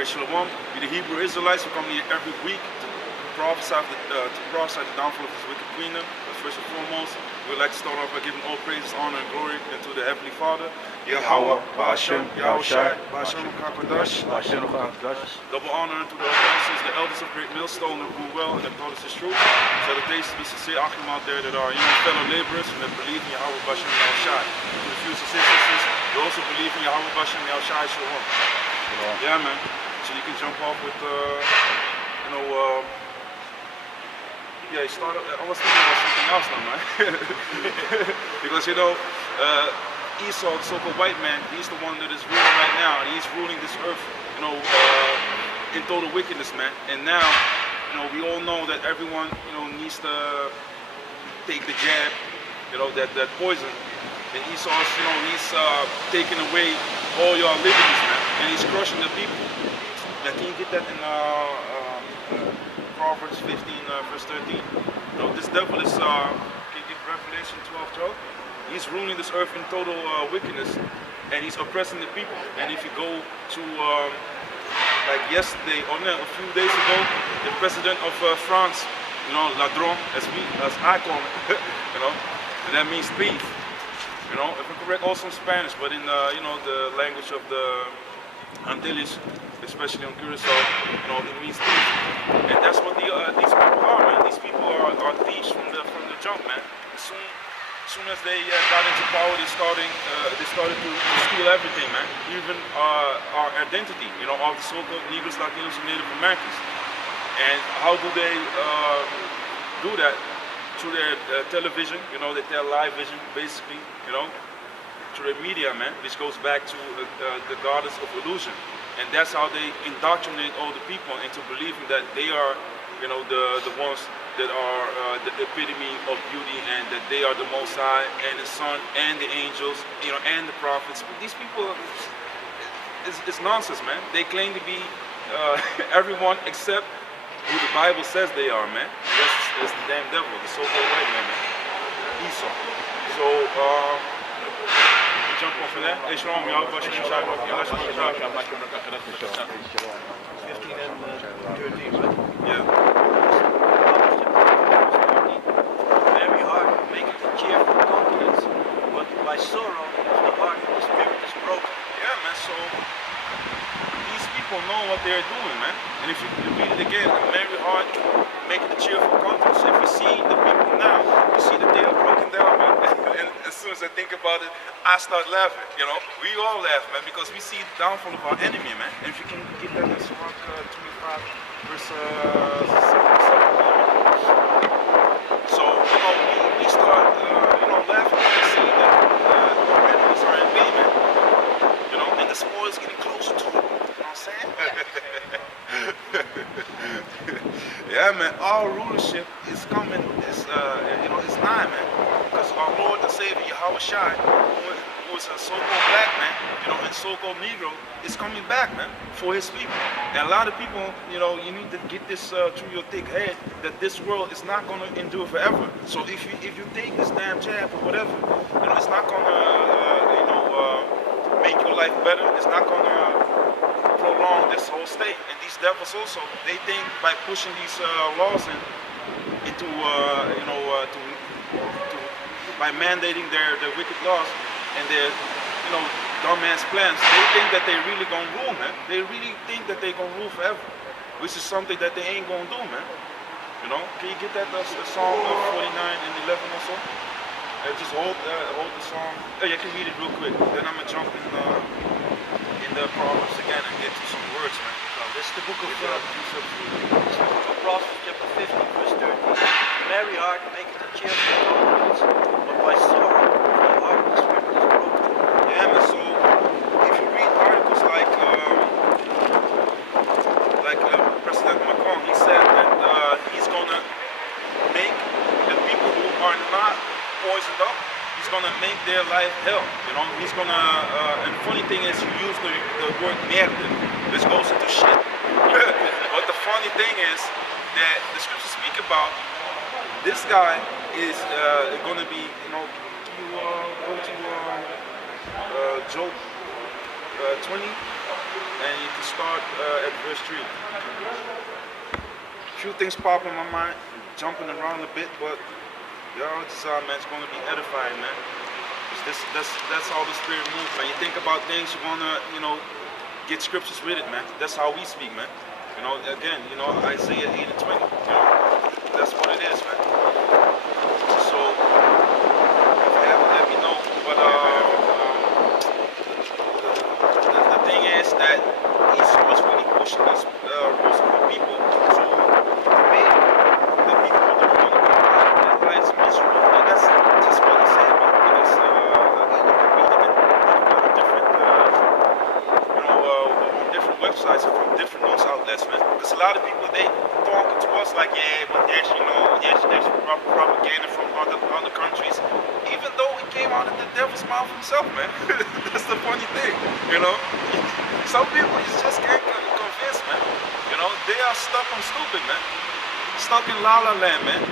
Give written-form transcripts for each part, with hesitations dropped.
Alright, Shalom. We the Hebrew Israelites, we come here every week to prophesy the downfall of this wicked kingdom. But first and foremost, we'd like to start off by giving all praises, honor, and glory unto the Heavenly Father, Yahweh, Ba'ashem, Yahushai, Ba'ashem Kakadash. Double honor unto the apostles, the elders of Great Millstone, who rule well and have taught us His truth. Salutations to the sincere Achim out there that are fellow laborers and that believe in Yahweh, Ba'ashem, Yahushai. To the few sisters, you also believe in Yahweh, Ba'ashem, Yahushai, Shalom. Yeah, man. So you can jump off with, yeah, start. I was thinking about something else now, man. Because Esau, the so-called white man, he's the one that is ruling right now, and he's ruling this earth, in total wickedness, man. And now, we all know that everyone, needs to take the jab, that poison. And Esau's, he's taking away all your liberties, man, and he's crushing the people. Now, can you get that in Proverbs 15, verse 13? This devil is, can you get Revelation 12:12? He's ruling this earth in total wickedness, and he's oppressing the people. And if you go to, like yesterday, or no, a few days ago, the president of France, ladron, as I call it, and that means thief. If I'm correct, also in Spanish, but in the language of the Antilles, especially on Curacao, it means thief. And that's what these people are, man. These people are thieves from the jump, man. As soon as they got into power, they started to steal everything, man. Even our identity, all the so-called Negroes, Latinos, and Native Americans. And how do they do that? Through their television, they tell live vision, basically, through the media, man, which goes back to the goddess of illusion. And that's how they indoctrinate all the people into believing that they are, the ones that are the epitome of beauty, and that they are the Most High, and the Son, and the angels, and the prophets. But these people, it's nonsense, man. They claim to be everyone except who the Bible says they are, man. That's the damn devil, the so-called white man, Esau. So, jump off of that. Hey, Shalom, y'all. 15 and 13, right? Yeah. Very hard to make it a cheerful countenance, but by sorrow the heart and the spirit is broken. Yeah, man. So these people know what they're doing, man. And if you read it again, a merry heart, make it a cheerful countenance. If you see the people now, you see that they are broken down, man. And as soon as I think about it, I start laughing. We all laugh, man, because we see the downfall of our enemy, man. And if you can get that in Sirach 25, verse 7. So, we start, laughing when we see that our enemies are in vain, man. And the spoil is getting closer to it. You know what I'm saying? Yeah, man. Our rulership is coming. It's nigh, man. Because our Lord and Savior Yahushai, who is a so-called black man, and so-called Negro, is coming back, man, for His people. And a lot of people, you need to get this through your thick head that this world is not going to endure forever. So if you take this damn jab or whatever, it's not going to, make your life better. It's not going to prolong this whole state. And these devils also, they think by pushing these laws into by mandating their wicked laws and their dumbass plans, they think that they really gonna rule, man. They really think that they gonna rule forever, which is something that they ain't gonna do, man. Can you get that Psalm 49 and 11 or so? Just hold the song. You can read it real quick. Then I'm gonna jump in the Proverbs again and get to some words, man. This is the book of Proverbs, chapter 15, verse 13. Merry heart maketh a cheerful countenance, but by sorrow the heart and the spirit is broken. Yeah, man. So if you read articles like President Macron, he said that he's gonna make the people who are not poisoned up, he's gonna make their life hell. He's gonna. And the funny thing is, you use the word merde, which goes into shit. But the funny thing is that the scriptures speak about this guy is gonna be. Can you go to Job 20, and you can start at verse 3. A few things pop in my mind, jumping around a bit, but it's man, it's going to be edifying, man. That's how the Spirit moves, man. You think about things, you want to, get scriptures with it, man. That's how we speak, man. Again, Isaiah 8 and 20, that's what it is, man. So, if you haven't, let me know. But the thing is that Esau is really pushing these people to make the people who don't want to be their lives miserable. And that's just what he said, man. Because you can read it in different websites and from different news outlets, man. Because a lot of people, they talking to us like, there's propaganda from other countries, even though it came out of the devil's mouth himself, man. That's the funny thing, Some people you just can't convince, man. They are stuck on stupid, man. Stuck in la la land, man.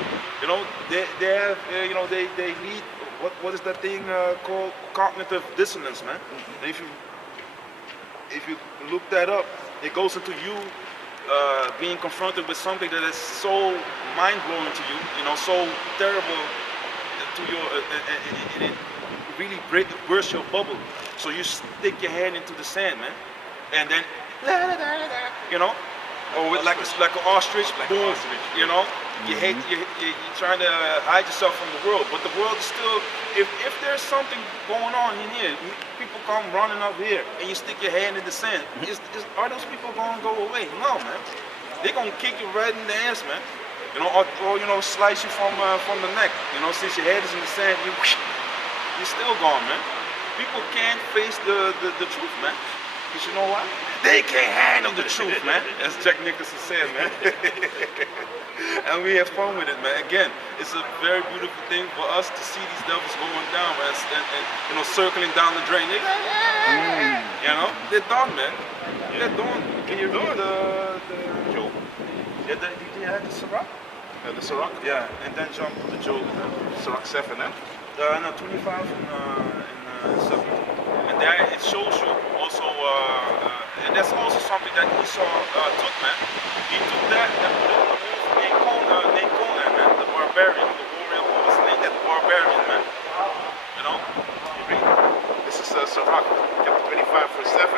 They have, they need, what is that thing called? Cognitive dissonance, man. And if you look that up, it goes into you being confronted with something that is so mind-blowing to you, so terrible to your, and it really bursts your bubble. So you stick your hand into the sand, man, and then, or with like an ostrich, boom, you're trying to hide yourself from the world, but the world is still, if there's something going on in here, people come running up here, and you stick your hand in the sand, are those people going to go away? No, man. They're going to kick you right in the ass, man. Or slice you from the neck. Since your head is in the sand, you're still gone, man. People can't face the truth, man. Because you know what? They can't handle the truth, man. As Jack Nicholson said, man. And we have fun with it, man. Again, it's a very beautiful thing for us to see these devils going down, man, and circling down the drain. They're done, man. They're done. Can you read the Job? Yeah, did you have the Sirach? The Sirach? Yeah, and then jump to the Job. Sirach 7, eh? No, 25 and 7. And there it shows you also, and that's also something that Esau took, man. He took that and put it in the wolf named Conan, man, the barbarian, the warrior who was named the barbarian, man. You read? This is Sirach, chapter 25, verse 7.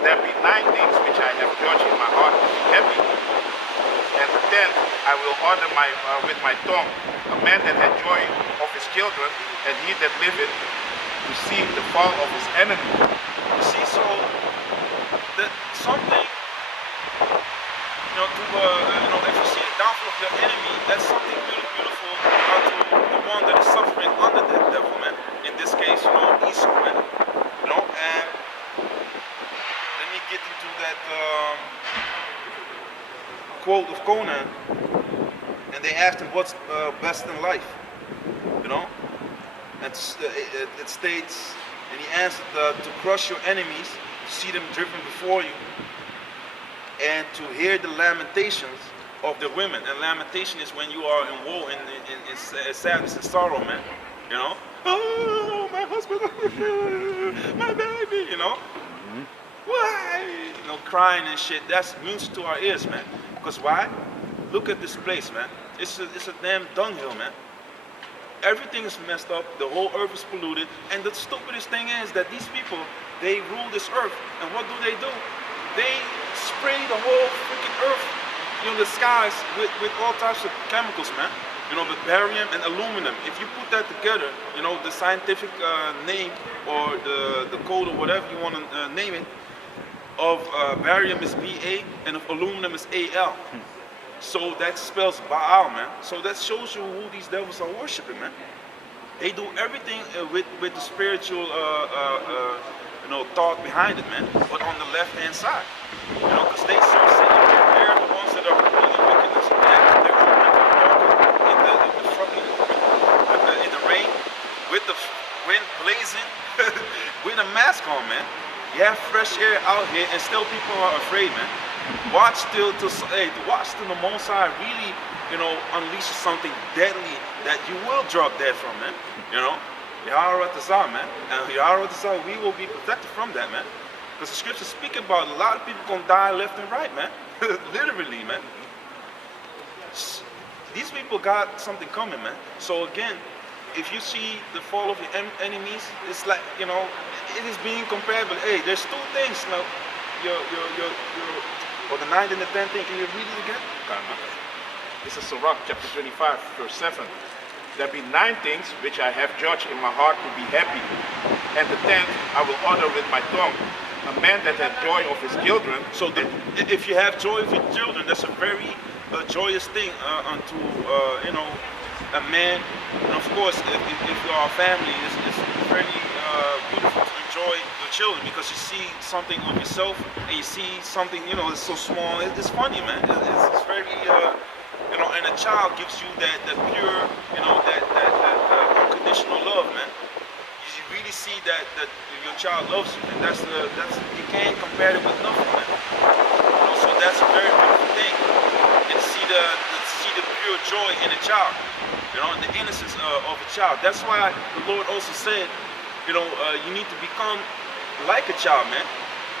There be 9 things which I have judged in my heart to be heavy, and the 10th I will order with my tongue, a man that had joy of his children, and he that liveth to see the fall of his enemy. You see, so that something, if you see the downfall of your enemy, that's something really beautiful unto the one that is suffering under that devil, man. In this case, Esau, man. And let me get into that quote of Conan, and they asked him what's best in life, and it states, and he answered, to crush your enemies, to see them driven before you, and to hear the lamentations of the women. And lamentation is when you are in woe, in sadness and sorrow, man. Oh, my husband, my baby, why? Crying and shit. That's music to our ears, man. Because why? Look at this place, man. It's a damn dunghill, man. Everything is messed up. The whole earth is polluted. And the stupidest thing is that these people, they rule this earth. And what do? They spray the whole freaking earth, the skies with all types of chemicals, man. With barium and aluminum. If you put that together, the scientific name or the code or whatever you want to name it, of barium is Ba and of aluminum is Al. So that spells Baal, man. So that shows you who these devils are worshiping, man. They do everything with the spiritual thought behind it, man. But on the left-hand side, because they serve Satan. They're the ones that are ruling wickedness. And they're walking in the rain with the wind blazing, with a mask on, man. You have fresh air out here, and still people are afraid, man. Watch till the Most High really, unleashes something deadly that you will drop dead from, man. Yahweh Ratazah, man. And Yahweh Ratazah, we will be protected from that, man. Because the scriptures speak about a lot of people gonna die left and right, man. Literally, man. These people got something coming, man. So again, if you see the fall of your enemies, it's like, you know, it is being comparable. Hey, there's two things now. Or the 9th and the 10th thing. Can you read it again? This is Sirach chapter 25, verse 7. There be 9 things which I have judged in my heart to be happy, and the 10th I will honor with my tongue. A man that hath joy of his children. So if you have joy of your children, that's a very joyous thing unto you know, a man. And of course, if you are a family, it's very beautiful to enjoy your children, because you see something of yourself and you see something, you know, it's so small. It's funny, man. It's very you know, and a child gives you that pure, you know, that unconditional love, man. You really see that your child loves you, and that's you can't compare it with nothing, man. You know, so that's a very beautiful thing, and to see the pure joy in a child, you know, and the innocence of a child. That's why the Lord also said, you know, you need to become like a child, man.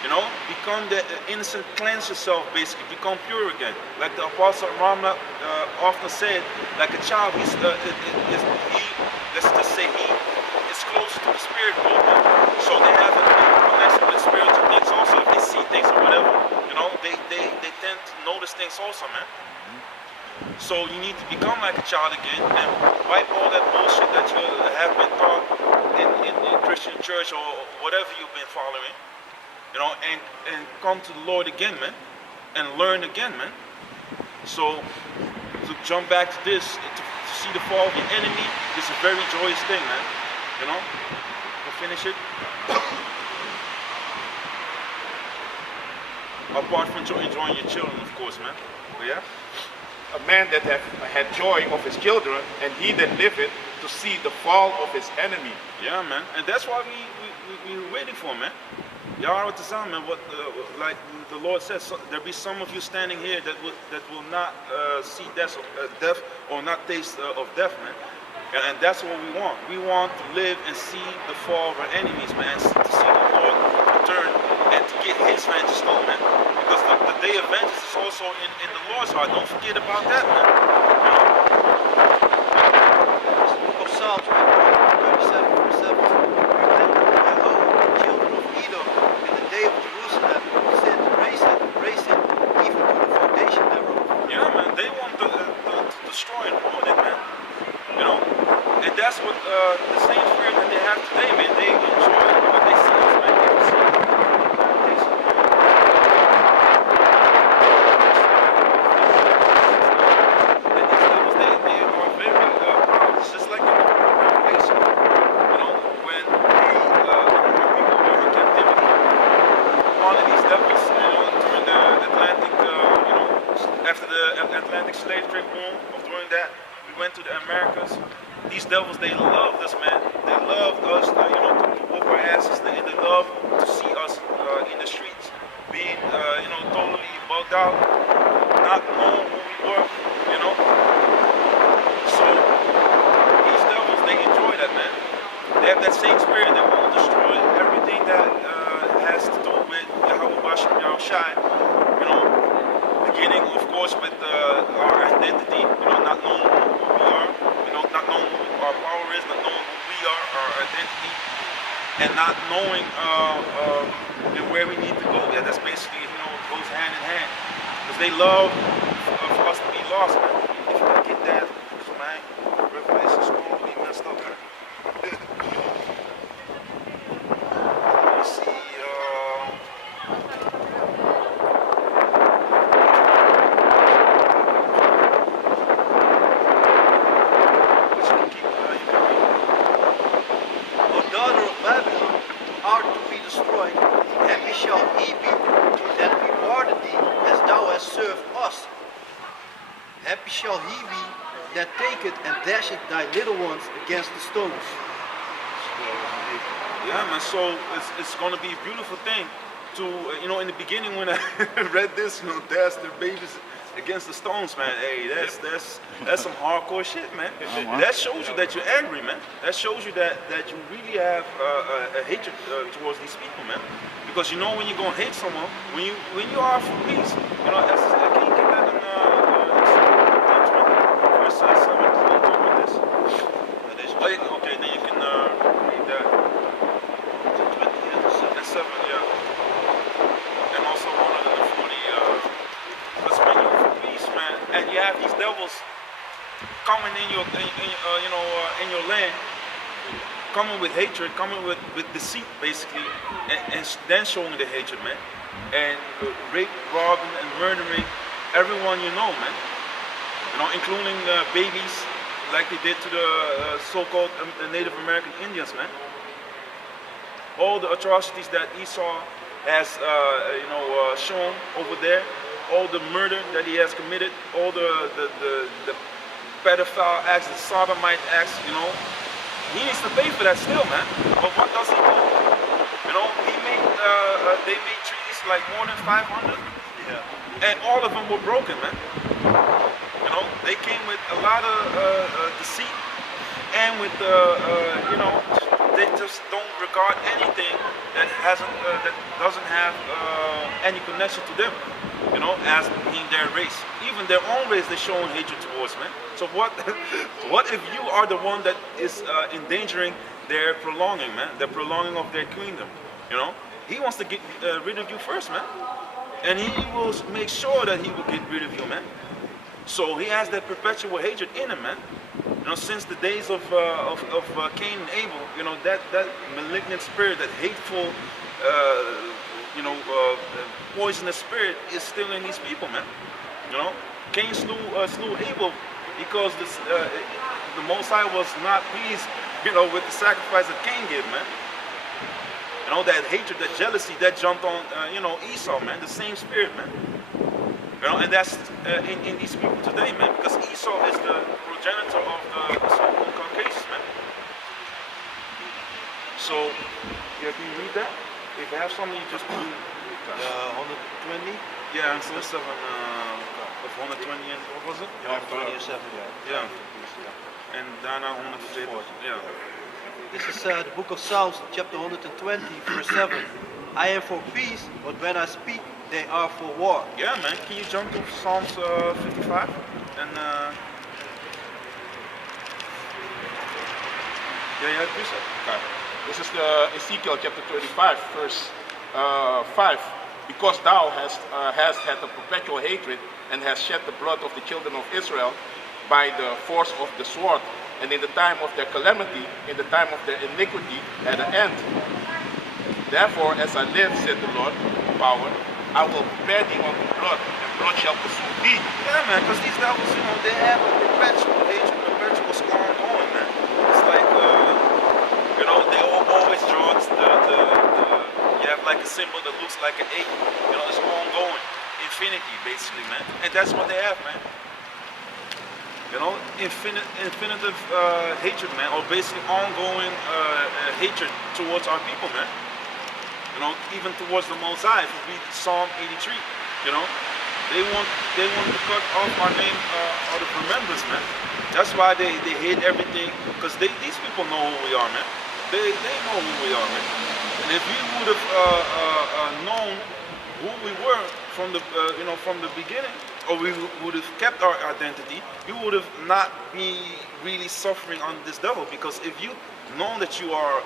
You know, become the innocent, cleanse yourself, basically, become pure again. Like the Apostle Ramla often said, like a child, let's just say he is close to the spirit world, man. So they have a connection with spiritual things also. If they see things or whatever, you know, they tend to notice things also, man. So you need to become like a child again and wipe all that bullshit that you have been taught in Christian church or whatever you've been following. You know, and come to the Lord again, man, and learn again, man. So to jump back to this, to see the fall of your enemy is a very joyous thing, man. You know, to finish it. Apart from enjoying your children, of course, man. But yeah. A man that hath had joy of his children, and he that liveth to see the fall of his enemy. Yeah, man, and that's why we're waiting for, man. Yahweh Tazam, man, what like the Lord says, so there be some of you standing here that will not see death or not taste of death, man. And that's what we want. We want to live and see the fall of our enemies, man, and to see the Lord return and to get His vengeance still, man. Because the day of vengeance is also in the Lord's heart. Don't forget about that, man. You know? It's the book of Psalms, 37, verse 7. Remember how the children of Edom in the day of Jerusalem said, raise it, even to the foundation thereof. Yeah, man, they want to destroy and ruin it, man. You know, and that's what the same spirit that they have today, man. They enjoy what they see as magnificent. And these devils, they are very proud. It's just like in the book of Revelation, you know, when people were in captivity. All of these devils, you know, during the Atlantic, you know, after the Atlantic slave trade boom, of during that, we went to the Americas. These devils, they loved us, man. They loved us, you know, to whoop our asses. They love to see us in the streets, being, you know, totally bugged out, not knowing who we were, you know. So these devils, they enjoy that, man. They have that same spirit. They want to destroy everything that has to do with Yahweh Bashem Yahushai, you know. Beginning, of course, with our identity, you know, not knowing who we are, you know, not knowing who our power is, not knowing who we are, our identity, and not knowing where we need to go. Yeah, that's basically, you know, goes hand in hand. Because they love for us to be lost, man. If you don't get that, man, Revelation is totally messed up, man. Let me see. Happy shall he be that rewarded thee as thou hast served us. Happy shall he be that taketh and dasheth thy little ones against the stones. Yeah, man, so it's going to be a beautiful thing to in the beginning when I read this, dash their babies against the stones, man. Hey, that's some hardcore shit, man. That shows you that you're angry, man. That shows you that you really have a hatred towards these people, man. Because when you're gonna hate someone, when you are for peace, that's, can you get that in verse 7? With this? Oh, okay, then you can read that. 7, yeah. And also 140. Because when you're for peace, man, and you have these devils coming in your land, coming with hatred, coming with deceit, basically, and then showing the hatred, man, and rape, robbing, and murdering everyone man, including babies, like they did to the so-called Native American Indians, man. All the atrocities that Esau has, shown over there, all the murder that he has committed, all the pedophile acts, the sodomite acts, he needs to pay for that still, man. But what does he do? They made treaties like more than 500, and all of them were broken, man. They came with a lot of deceit, and with they just don't regard anything that doesn't have any connection to them, as being their race. Even their own race, they're showing hatred towards, man. So what if you are the one that is endangering their prolonging, man, the prolonging of their kingdom? He wants to get rid of you first, man, and he will make sure that he will get rid of you, man. So he has that perpetual hatred in him, man. Since the days of Cain and Abel, that malignant spirit, that hateful, poisonous spirit is still in these people, man. Cain slew Abel because the Most High was not pleased, with the sacrifice that Cain gave, man. That hatred, that jealousy, that jumped on, Esau, man. The same spirit, man. And that's in these people today, man, because Esau is the progenitor of the so-called Caucasians, man. So, can you read that? If you have something, you just do 120? Yeah, and so 7 of 120 and what was it? Yeah, 127. Yeah. And daarna 140. Yeah. This is the book of Psalms, chapter 120, verse 7. I am for peace, but when I speak, they are for war. Yeah, man. Can you jump to Psalms 55? And please. Okay. This is the Ezekiel chapter 35, verse 5. Because thou hast had a perpetual hatred and hast shed the blood of the children of Israel by the force of the sword, and in the time of their calamity, in the time of their iniquity, at the end. Therefore, as I live, said the Lord, power, I will prepare thee unto blood, and blood shall pursue thee. Yeah, man, because these devils, they have a perpetual hatred, perpetual storm going, man. It's like, they always draw you have like a symbol that looks like an 8. It's ongoing, infinity, basically, man. And that's what they have, man. Infinitive hatred, man, or basically ongoing hatred towards our people, man. Even towards the Most High. If you read Psalm 83, they want to cut off our name out of remembrance, man. That's why they hate everything, because these people know who we are, man. They know who we are, man. And if we would have known who we were from the beginning, or we would have kept our identity, you would have not be really suffering on this devil. Because if you know that you are,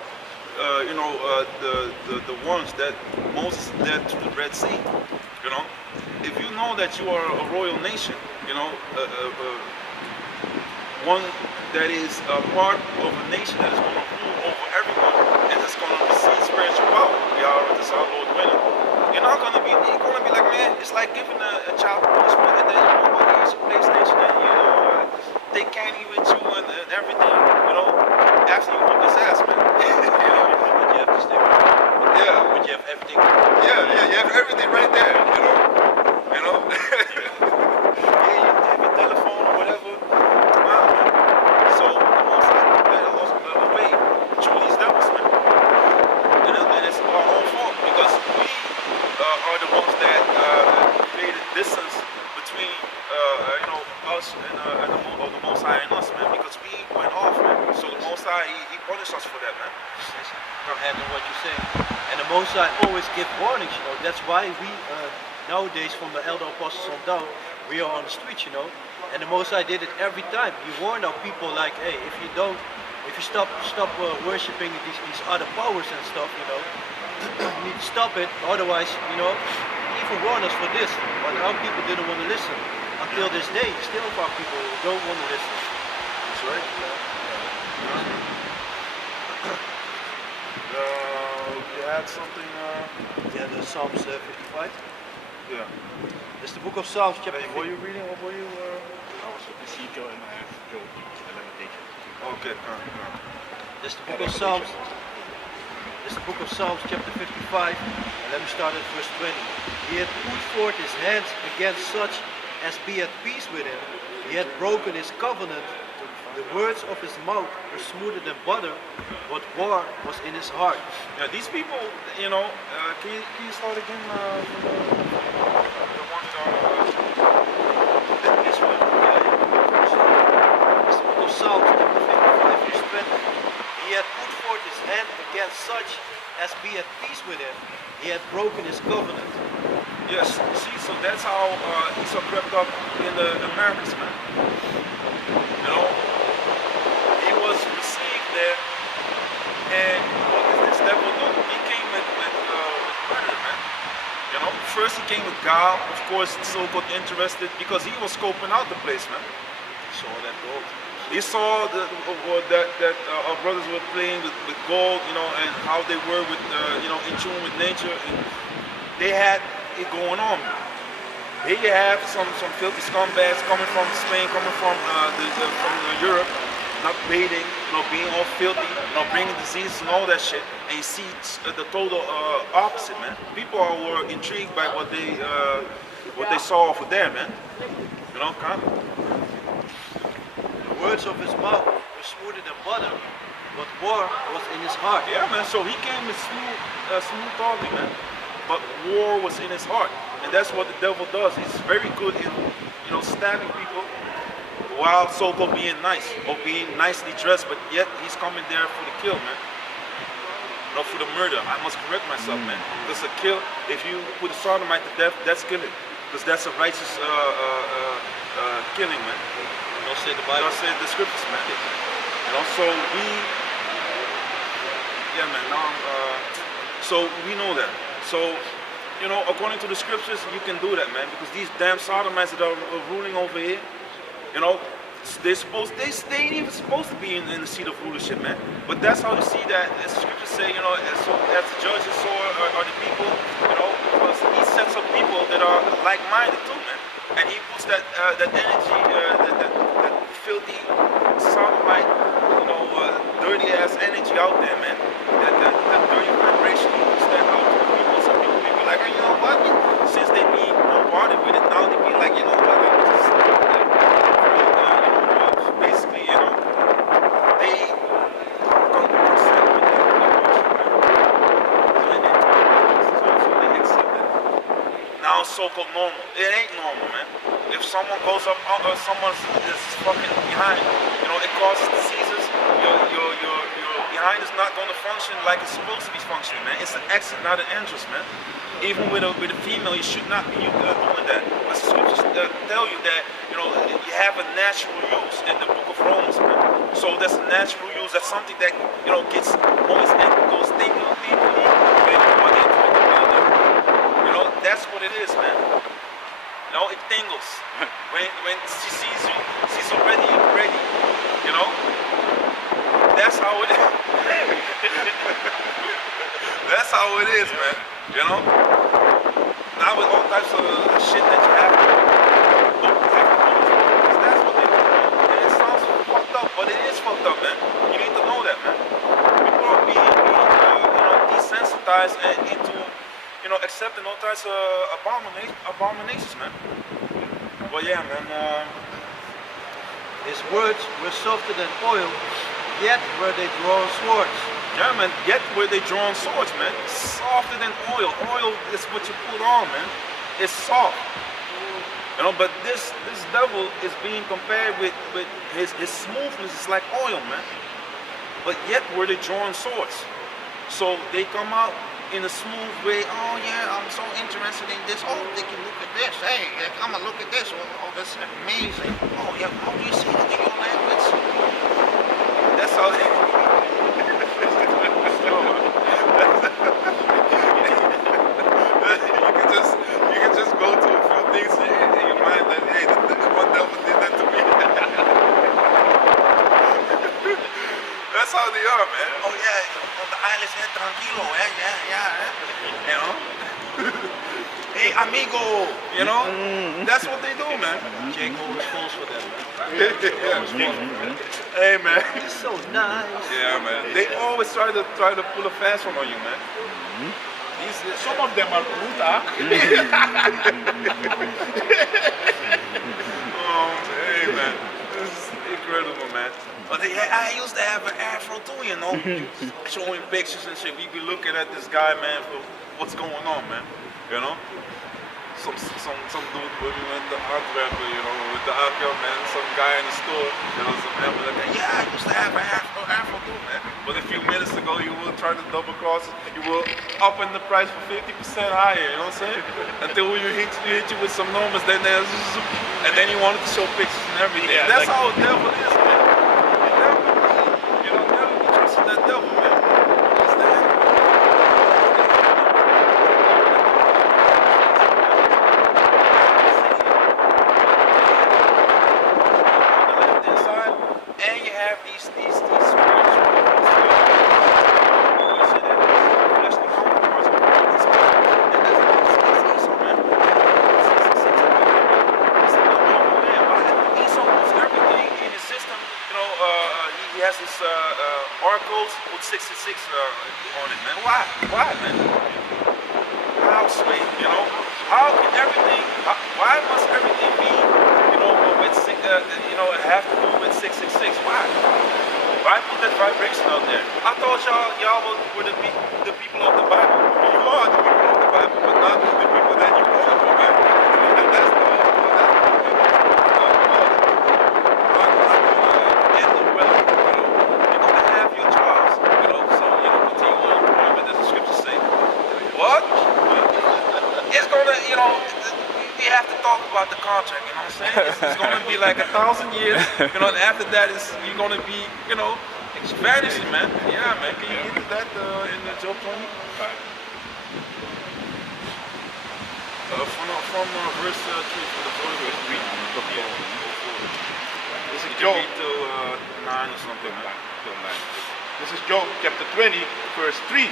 the ones that Moses led to the Red Sea, if you know that you are a royal nation, one that is a part of a nation that is going to rule over everyone and is going to receive spiritual power. Yahweh, this our Lord winner. You're going to be like, man, it's like giving a child punishment and then here's a PlayStation and they can't even chew and everything, after you whip his ass, man. But you have to stay with it. Yeah. But you have everything. Yeah, you have everything right there, Yeah, you have your telephone or whatever. Wow, man. So the Most High let us away through these devils, man. And it's our own fault because we us or the Most High in us, man, because we went off, man. So the Most High, he punished us for that, man. And what you say. And the Most High always give warnings, you know. That's why we nowadays, from the elder apostles on down, we are on the streets, you know. And the Most High did it every time. He warned our people like, hey, if you stop worshiping these other powers and stuff, you know, you need to stop it. Otherwise, you know, he even warned us for this. But our people didn't want to listen. Until this day, still our people don't want to listen. That's right. You had something. Yeah, the Psalms 55. Yeah. It's the book of Psalms, chapter. Were you reading or were you? I was with Ezekiel and I have Job and Lamentation. Okay. This is the book of Psalms. This is the book of Psalms, chapter 55. And let me start at verse 20. He had put forth his hands against such as be at peace with him. He had broken his covenant. The words of his mouth were smoother than butter, but war was in his heart. Yeah, these people, you know, can you start again from the one This one, it's the book of Psalms, chapter 55, verse 20. He had put forth his hand against such as be at peace with him. He had broken his covenant. Yes, see, so that's how Esau crept up in the Americas, man. You know, he was received there, and what did this devil do? He came with murder, man. You know, first he came with God, of course, so got interested because he was scoping out the place, man. He saw that gold. He saw that our brothers were playing with gold, you know, and how they were with, you know, in tune with nature, and they had it going on. Here you have some filthy scumbags coming from Spain, coming from Europe, not bathing, you know, being all filthy, you know, bringing diseases and all that shit. And you see the total opposite, man. People were intrigued by what they saw over there, man. You know, kind of. The words of his mouth were smoother than butter, but war was in his heart. Yeah, man. So he came with smooth talking, man. But war was in his heart, and that's what the devil does. He's very good in, you know, stabbing people while so-called being nice or being nicely dressed, but yet he's coming there for the kill, man. Not for the murder. I must correct myself, man. Because a kill, if you put a sodomite to death, that's killing. Because that's a righteous killing, man. Don't say the Bible. Don't say the scriptures, man. You know, so yeah, man. Now, so we know that. So, you know, according to the scriptures, you can do that, man, because these damn sodomites that are ruling over here, you know, they ain't even supposed to be in the seat of rulership, man. But that's how you see that, as the scriptures say, you know, as the judges, so are the people, you know, because he sets up people that are like-minded too, man. And he puts that energy, that filthy sodomite, you know, dirty-ass energy out there, man. That dirty vibration, he puts that out to the people. Some people be like, hey, you know what? Since they be bombarded with it, now they be like, you know what? Just, basically, you know, they come to accept what they so they accept it. Now it's so-called normal. It ain't normal, man. If someone goes up, someone is fucking behind, you know, it causes diseases. Your behind is not going to function like it's supposed to be functioning, man. It's an exit, not an entrance, man. Even with a female, you should not be doing that. But scriptures tell you that, you know, you have a natural use in the book of Romans, man. So that's a natural use. That's something that, you know, gets always goes deeply, when you walk into the building. You know, that's what it is, man. You know, it tingles. When she sees you, she's already ready. You know, that's how it is. That's how it is, man. You know? Now with all types of shit that you have to do, because that's what they do. And it sounds fucked up, but it is fucked up, man. You need to know that, man. People are being you know, desensitized and into, you know, accepting all types of abominations, man. But yeah, man. His words were softer than oil, yet were they drawn swords. Yeah, man, yet where they drawing swords, man. Softer than oil. Oil is what you put on, man. It's soft. You know, but this devil is being compared with his smoothness is like oil, man. But yet were they drawing swords. So they come out in a smooth way. Oh yeah, I'm so interested in this. Oh, they can look at this. Hey, come and look at this. Oh, that's amazing. Oh yeah, how do you say that in your language? That's how they. you can just go to a few things in your mind that hey, one devil did that to me. That's how they are, man. Oh yeah, on the islands, tranquilo, yeah. You know? Hey, amigo, you know? That's what they do, man. Jake always falls for them, man. Hey, man. He's so nice. Yeah, man. They always try to pull a fast one on you, man. Some of them are good, huh? Oh, hey, man. This is incredible, man. But I used to have an afro too, you know. Showing pictures and shit. We be looking at this guy, man, for what's going on, man. You know? Some dude when we went to Antwerp, you know, with the Akio, man, some guy in the store, you know, some man was like, yeah, I used to have an afro too, man. But a few minutes ago, you will try to double cross, you will up in the price for 50% higher, you know what I'm saying? Until you hit you with some numbers, then there's, and then you wanted to show pictures and everything. Yeah, that's like, how the devil is, man. You don't never be trusting that devil, man. It's the enemy. And you have these spiritual fleshly counterparts of these people. And that's Esau, man. It's another man. Why? Esau puts everything in his system. You know, he has his oracles with 66 on it, man. Why, man? How sweet, you know? How can everything? Why must everything be, you know, with have to do with 666? Why? Why put that vibration out there? I thought y'all were the people of the Bible. You are the people of the Bible, but not the people that you call for, man. And that's the end of wealth, you know. You're gonna have your trials, you know. So continue on. Remember, there's a scripture saying, what? It's gonna, you know. We have to talk about the contract, you know what I'm saying? It's going to be like 1,000 years, you know, and after that, you're going to be, you know, vanishing, man. Yeah, man. Can you get to that in the Job 20? From verse 3, from the verse 3. This is Job. Job. Till 9 or something, man. Till 9. This is Job chapter 20, verse 3.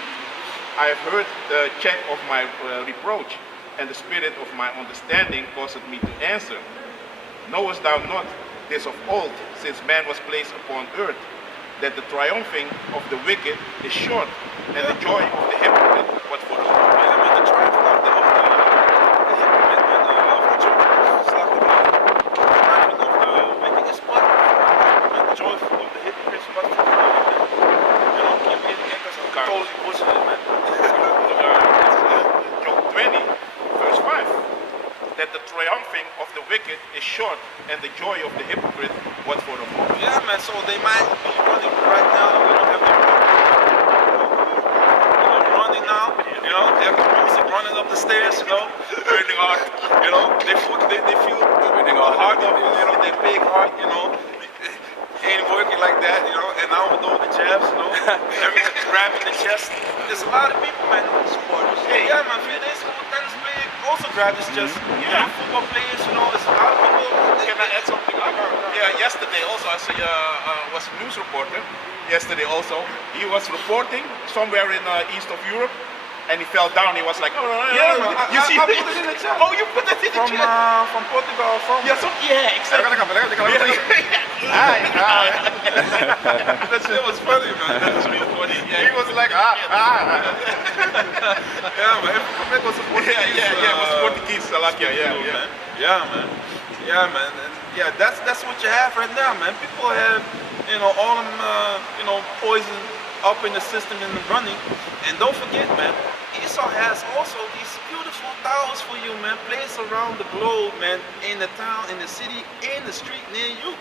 I have heard the check of my reproach, and the spirit of my understanding caused me to answer. Knowest thou not this of old, since man was placed upon earth, that the triumphing of the wicked is short, and the joy of the hypocrite but for the Lord? Yeah, I mean, the triumph of the hypocrite, of the church, is like the triumph of the wicked is but and the joy of the hypocrite is but for the Lord, man. You know, can you really get us totally bullshit, man? Job 20, verse 5. That the triumphing of the wicked is short, and the joy of the hypocrite but for the moment. Yeah, man, so they might be running right now, we don't have the running now, you know, they have the music running up the stairs, you know, burning hard, you know, they feel the heart of, you know, their big heart, you know, ain't working like that, you know, and now with all the jabs, you know, everything grabbing the chest. There's a lot of people, man, supporters. Hey, yeah, man, a few days ago, tennis players also grabbed his chest. Yeah, football players, you know, there's a lot of people. Can I add something up? Yeah, yesterday also I see, was a news reporter. Yesterday also, he was reporting somewhere in east of Europe, and he fell down. He was like, oh, yeah, man, you see, I put it in the chat. Oh, you put it in the chat. From Portugal, from Yeah, exactly. That was funny, man. That was really funny. Yeah, he was like, Yeah, man. That was a Portuguese. it was Portuguese. I like, yeah. Man. Yeah, man. And yeah, that's what you have right now, man. People have, you know, all them, you know, poison up in the system and running. And don't forget, man, Esau has also these beautiful towers for you, man, placed around the globe, man, in the town, in the city, in the street near you.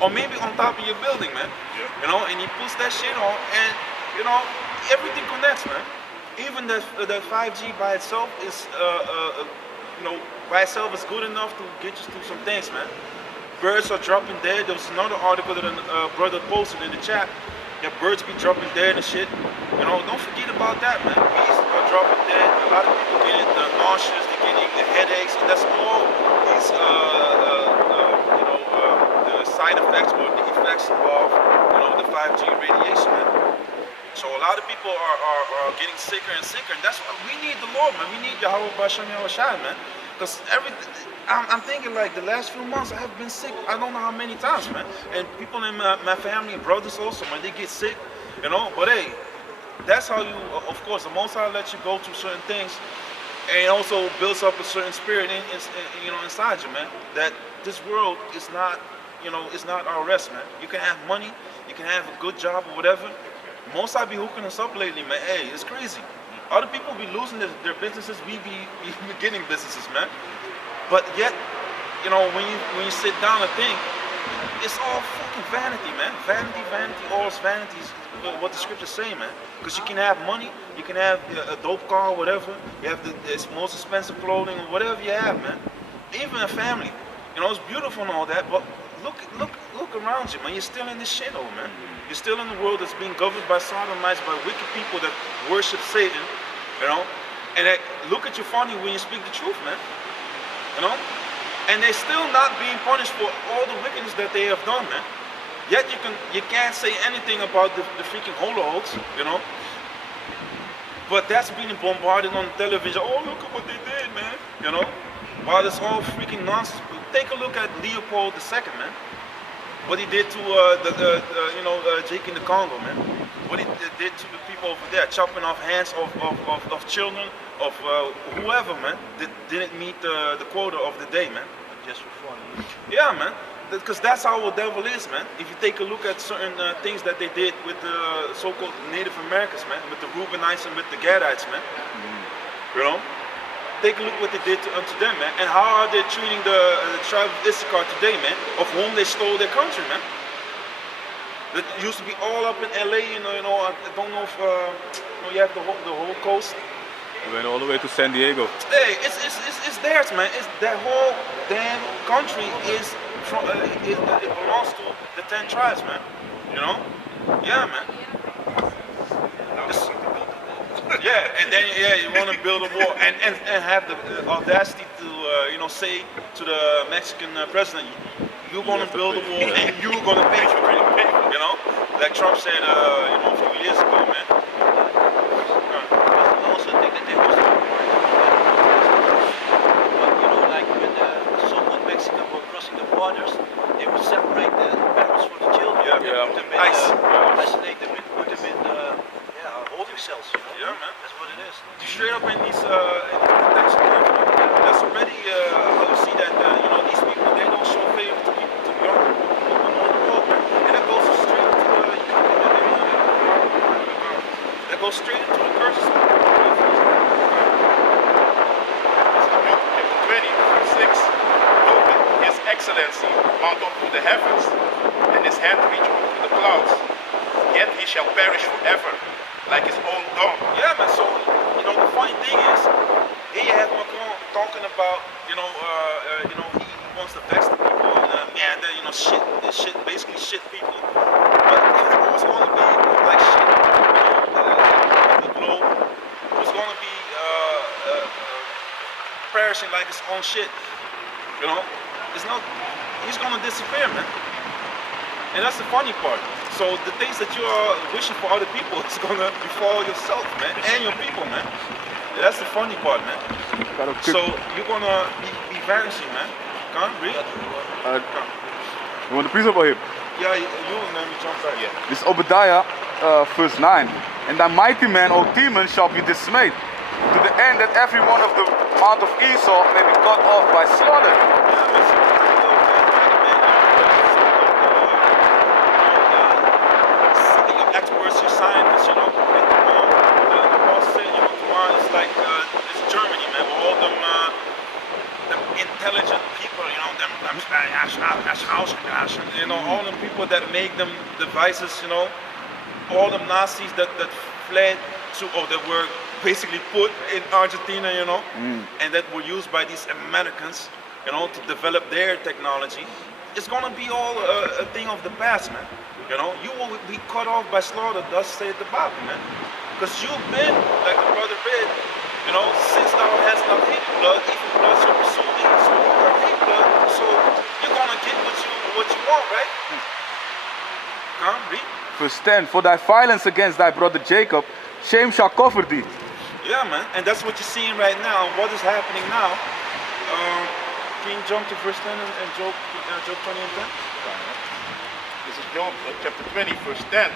Or maybe on top of your building, man. Yeah. You know, and he puts that shit on, and, you know, everything connects, man. Even the 5G by itself is, you know, by itself is good enough to get you through some things, man. Birds are dropping dead. There was another article that a brother posted in the chat. Yeah, birds be dropping dead and shit. You know, don't forget about that, man. Bees are dropping dead. A lot of people getting the nauseous, they're getting the headaches, and that's all these, you know, the side effects or the effects of, you know, the 5G radiation, man. So a lot of people are getting sicker and sicker, and that's why we need the Lord, man. We need Yahweh Bashem Yahushua, man. Because everything, I'm thinking like the last few months I have been sick, I don't know how many times, man. And people in my family and brothers also, when they get sick, you know. But hey, that's how you, of course, the Most High lets you go through certain things, and it also builds up a certain spirit in you know, inside you, man. That this world is not, you know, it's not our rest, man. You can have money, you can have a good job or whatever. Most I be hooking us up lately, man. Hey, it's crazy. Other people be losing their businesses. We be getting businesses, man. But yet, you know, when you sit down and think, it's all fucking vanity, man. Vanity, vanity, all is vanity is what the scriptures say, man. Because you can have money, you can have a dope car, whatever. You have the most expensive clothing, or whatever you have, man. Even a family, you know, it's beautiful and all that. But look around you, man. You're still in this shit, oh, man. You're still in the world that's being governed by sodomites, by wicked people that worship Satan, you know? And they look at you funny when you speak the truth, man. You know? And they're still not being punished for all the wickedness that they have done, man. Yet you can't say anything about the freaking Holocaust, you know? But that's being bombarded on television. Oh, look at what they did, man. You know? While it's all freaking nonsense. Take a look at Leopold II, man. What he did to you know, Jake in the Congo, man. What he did to the people over there, chopping off hands of children, of whoever, man, that didn't meet the quota of the day, man. Just for fun. Yeah, man. Because that's how the devil is, man. If you take a look at certain things that they did with the so-called Native Americans, man, with the Reubenites and with the Gadites, man. You know? Take a look what they did unto them, man, and how are they treating the tribe of Issachar today, man, of whom they stole their country, man. That used to be all up in LA, you know, I don't know if you know, you have the whole coast. We went all the way to San Diego. Hey, it's theirs, man. It's that whole damn country is from it belongs to the 10 tribes, man. You know? Yeah, man. Yeah, and then you want to build a wall and have the audacity to you know, say to the Mexican president, you're going to build a wall and you're going to pay for it, you know, like Trump said, you know, a few years ago, man. I also think that they was but you know, like when the so-called Mexican were crossing the borders, they would separate the parents from the children. Yeah. Put them in, isolate them, put them in holding cells. You know? Yeah, man. That's what it is. Straight up in these detention camps, man. That's already how you see that you know, these people, they don't show favor to people, to young people in the world, man. And that goes straight into that goes straight into the curses. 20:6, look, His Excellency mount up to the heavens, and his hand reach up to the clouds. Yet he shall perish forever, like his own dung. Yeah, man. So you know, the funny thing is, here you have Macron talking about, you know, he wants to vex the people and you know, basically shit people. But who's going to be like shit, you know, the globe? Who's going to be perishing like his own shit? You know, he's going to disappear, man. And that's the funny part. So the things that you are wishing for other people is going to befall yourself, man, and your people, man. That's the funny part, man. So you're going to be vanishing, man. Come, read. You want the piece over here? Yeah, you and then we jump right. Yeah. This is Obadiah, verse 9. And thy mighty men, O demons, shall be dismayed, to the end that every one of the mount of Esau may be cut off by slaughter. Experts, your scientists, it's Germany, man, with all them intelligent people, you know, all them people that make them devices, you know, all the Nazis that fled to, or that were basically put in Argentina, you know, and that were used by these Americans, you know, to develop their technology. It's gonna be all a thing of the past, man. You know, you will be cut off by slaughter, thus saith the Bible, man. Because you've been, like the brother read, you know, since thou hast not hate blood, even blood shall pursue thee. So you don't hate blood, so you're gonna get what you want, right? Come, read. Verse 10, for thy violence against thy brother Jacob, shame shall cover thee. Yeah, man, and that's what you're seeing right now. What is happening now? Can you jump to verse 10 and Job 20 and 10? This is Job chapter 20, verse 10.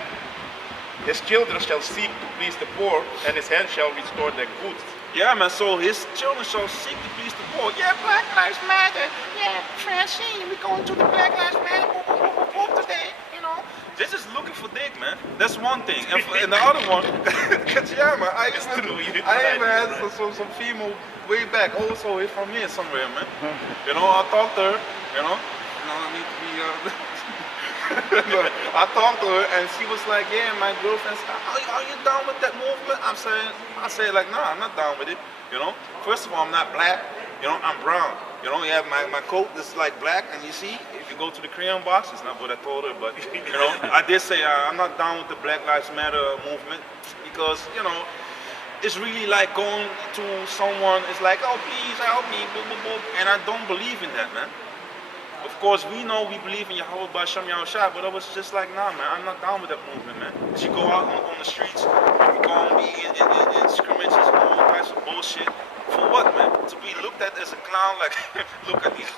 His children shall seek to please the poor, and his hand shall restore their goods. Yeah, man, so his children shall seek to please the poor. Yeah, Black Lives Matter. Yeah, Francine, we're going to the Black Lives Matter today, you know. They're just looking for dick, man. That's one thing. And the other one, yeah, man, I even had some female way back, also here from here somewhere, man. You know, I talked to her, you know, I need to be, I talked to her and she was like, yeah, my girlfriend said, are you down with that movement? I said like, nah, I'm not down with it. You know, first of all, I'm not black, you know, I'm brown. You know, you have my coat that's like black, and you see, if you go to the crayon box, it's not what I told her, but, you know, I did say I'm not down with the Black Lives Matter movement because, you know, it's really like going to someone, it's like, oh, please help me, boo, boo, boo. And I don't believe in that, man. Of course, we know we believe in Yahweh B'Shem Yahushua, but I was just like, nah, man, I'm not down with that movement, man. Because you go out on the streets, you go and be in scrimmages and all kinds of bullshit. For what, man? To be looked at as a clown, like, look at these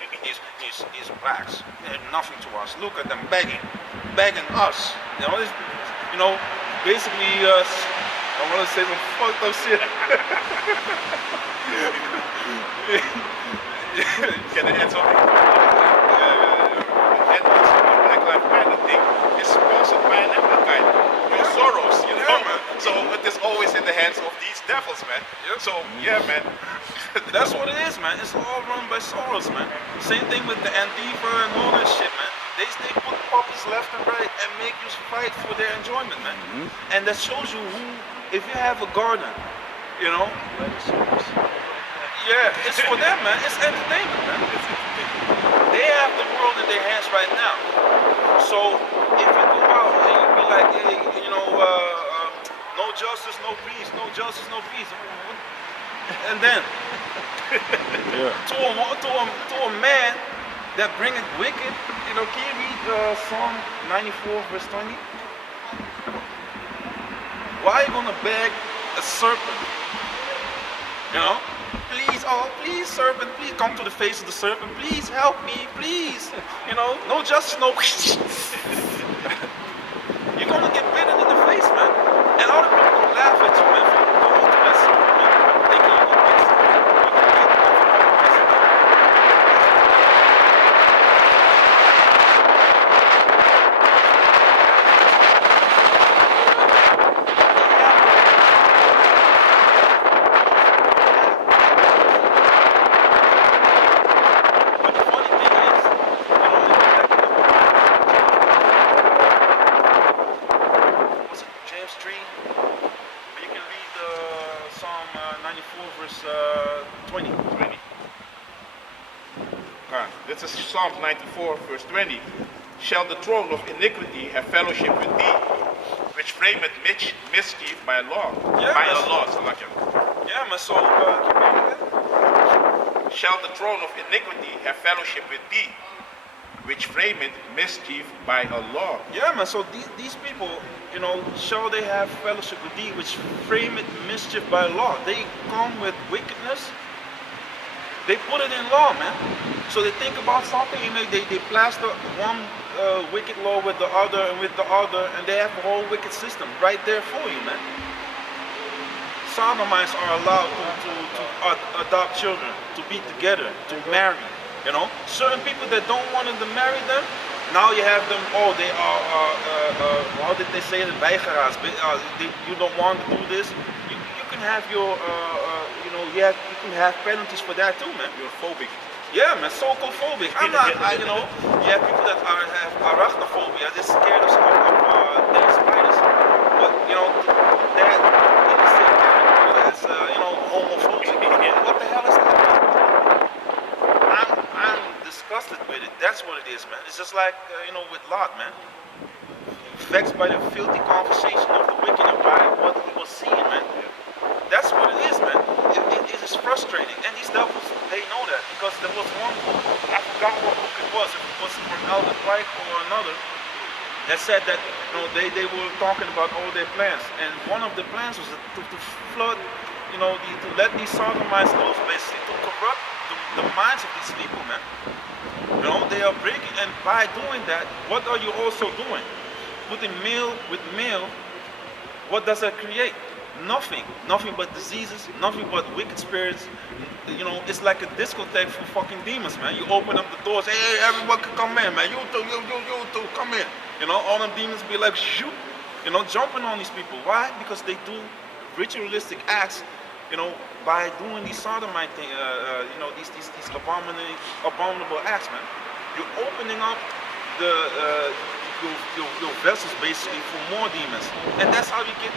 blacks. They're nothing to us. Look at them begging us. You know, basically, I want to say some fucked up shit. Can I add something? And also the Black Lives Matter thing is sponsored by an American, Soros, you know, man. So it is always in the hands of these devils, man. So yeah, man. That's what it is, man. It's all run by Soros, man. Same thing with the Antifa and all that shit, man. They put puppets left and right and make you fight for their enjoyment, man. And that shows you who, if you have a garden, you know. Yeah, it's for them, man. It's entertainment, man. They have the world in their hands right now. So if you go out and you be like, hey, you know, no justice, no peace, no justice, no peace. And then to a man that bringeth wicked, you know, can you read Psalm 94 verse 20? Why are you gonna beg a serpent? You know? Please, oh please, serpent, please come to the face of the serpent. Please help me, please. You know, no justice, no. You're gonna get bitten in the face, man. And other people gonna laugh at you, man, for going to that serpent, man, thinking you're gonna get This is Psalms 94, verse 20. Shall the throne of iniquity have fellowship with thee, which frameth mischief by law? Yeah, by a law, Salakia. Yeah, man, so, keep reading it. Shall the throne of iniquity have fellowship with thee, which frameth mischief by a law? Yeah, man, so these people, you know, shall they have fellowship with thee, which frameth mischief by law? They come with wickedness. They put it in law, man. So they think about something, you know, they plaster one wicked law with the other and with the other, and they have a whole wicked system right there for you, man. Sodomites are allowed to adopt children, to be together, to marry, you know. Certain people that don't want to marry them, now you have them, oh, they are, how did they say it, weigeraars, you don't want to do this. You can have your you can have penalties for that too, man. You're phobic. Yeah, man, so-called you have people that have arachnophobia, they're scared of dead spiders. But, that in the same category as, homophobic. What the hell is that, man? I'm disgusted with it. That's what it is, man. It's just like, with Lot, man. Vexed by the filthy conversation of the wicked and by what he was seeing, man. That's what it is, man. It is frustrating. And these devils, they know that. Because there was one book, I forgot what book it was, if it was from Albert Pike or another, that said that they were talking about all their plans. And one of the plans was to flood, to let these sodomites loose, basically, to corrupt the minds of these people, man. They are breaking, and by doing that, what are you also doing? Putting meal with meal, what does that create? Nothing but diseases, nothing but wicked spirits. It's like a discotheque for fucking demons, man. You open up the doors, hey, everyone can come in, man. You too, come in. All them demons be like, shoot, jumping on these people. Why? Because they do ritualistic acts, by doing these sodomite things, these abominable acts, man. You're opening up your vessels basically for more demons, and that's how you get.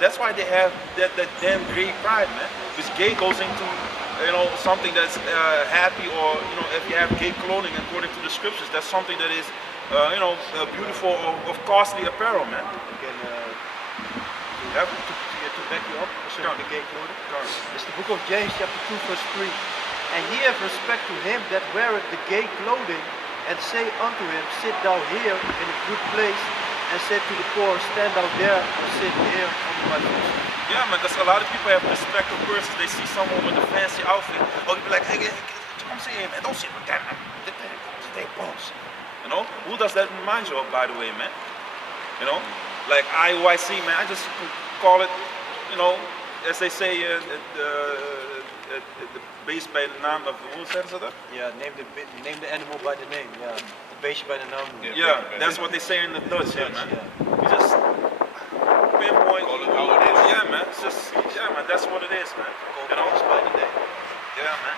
That's why they have that damn gay pride, man. Because gay goes into, something that's happy, or, if you have gay clothing according to the scriptures, that's something that is, beautiful of costly apparel, man. To back you up concerning the gay clothing. It's the book of James chapter 2 verse 3. And ye have respect to him that weareth the gay clothing, and say unto him, sit thou here in a good place, and said to the poor, stand out there or sit here under my footstool. Yeah, man, because a lot of people have respect of persons. They see someone with a fancy outfit, or they be like, hey, come see him, man. Don't sit with that, man. They boss. Who does that remind you of, by the way, man? Like IOIC, man. I just call it, as they say, the beest by the name of, hoe zeggen ze dat? Yeah, name the animal by the name. Yeah, the beestje by the name. Yeah, that's what they say in the Dutch, man. You just pinpoint. Call it how it is. Yeah, man. It's just, man. That's what it is, man. By the name. Yeah, man.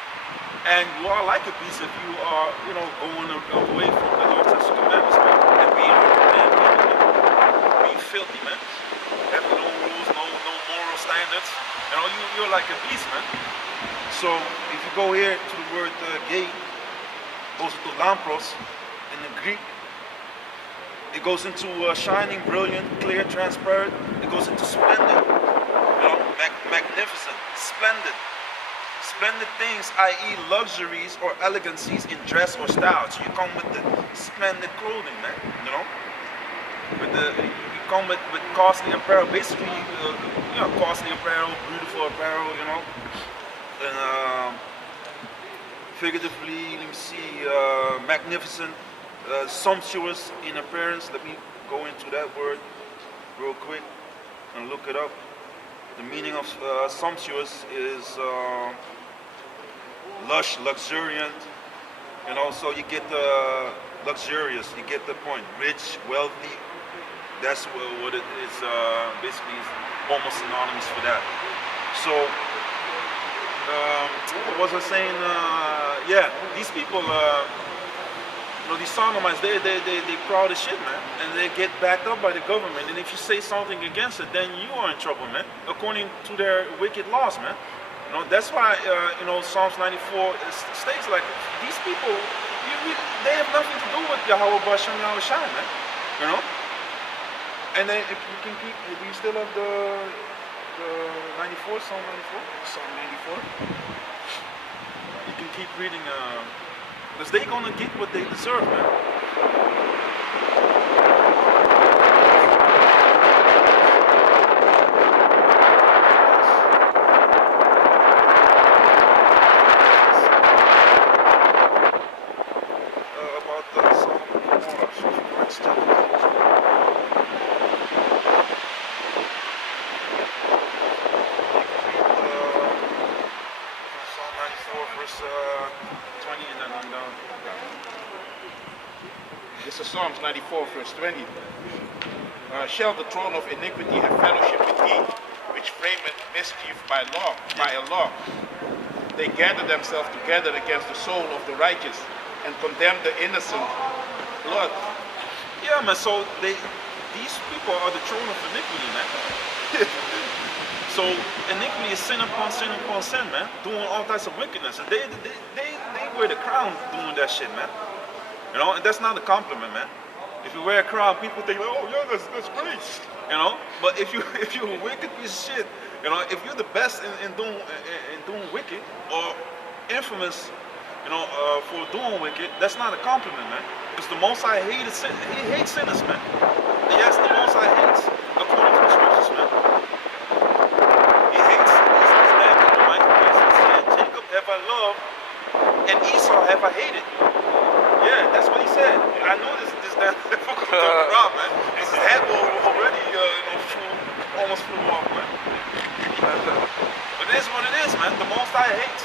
And you are like a beast if you are, going away from the Lord's commandments, man, and being filthy, man. Having no rules, no moral standards. You're like a beast, man. So if you go here to the word gay, goes into lampros in the Greek. It goes into shining, brilliant, clear, transparent. It goes into splendid, magnificent, splendid. Splendid things, i.e. luxuries or elegancies in dress or style. So you come with the splendid clothing, man, you come with costly apparel, basically, costly apparel, beautiful apparel, and figuratively, let me see, magnificent, sumptuous in appearance. Let me go into that word real quick and look it up. The meaning of sumptuous is lush, luxuriant, so you get the luxurious, you get the point. Rich, wealthy, that's what it is, basically is almost synonymous for that. So, what was I saying? Yeah, these people, these sodomites, they proud as shit, man, and they get backed up by the government. And if you say something against it, then you are in trouble, man, according to their wicked laws, man. That's why Psalms 94 states like these people, they have nothing to do with Yahweh Bashem Yahweh Shai, man. And then if you can keep, do you still have the 94, Psalm 94? Psalm 94. You can keep reading, because they're gonna get what they deserve, man. About the Psalm 94, verse 20, and then on down. This is Psalms 94, verse 20. Shall the throne of iniquity have fellowship with thee, which frameth mischief by a law? They gather themselves together against the soul of the righteous, and condemn the innocent blood. Yeah, man. So these people are the throne of iniquity, man. So iniquity is sin upon sin upon sin, man. Doing all types of wickedness, and they wear the crown doing that shit, man. And that's not a compliment, man. If you wear a crown, people think, oh yeah, that's great, But if you're a wicked piece of shit, if you're the best in doing wicked or infamous, for doing wicked, that's not a compliment, man. Because the Most High hates sinners, man. Yes, the Most High hates, according to the scriptures, man. He hates Esau's damn Edomite because he said, Jacob have I loved, and Esau have I hated. Yeah, that's what he said. I know this damn difficult to talk around, man. His head already, almost flew off, man. But it is what it is, man. The Most High hates.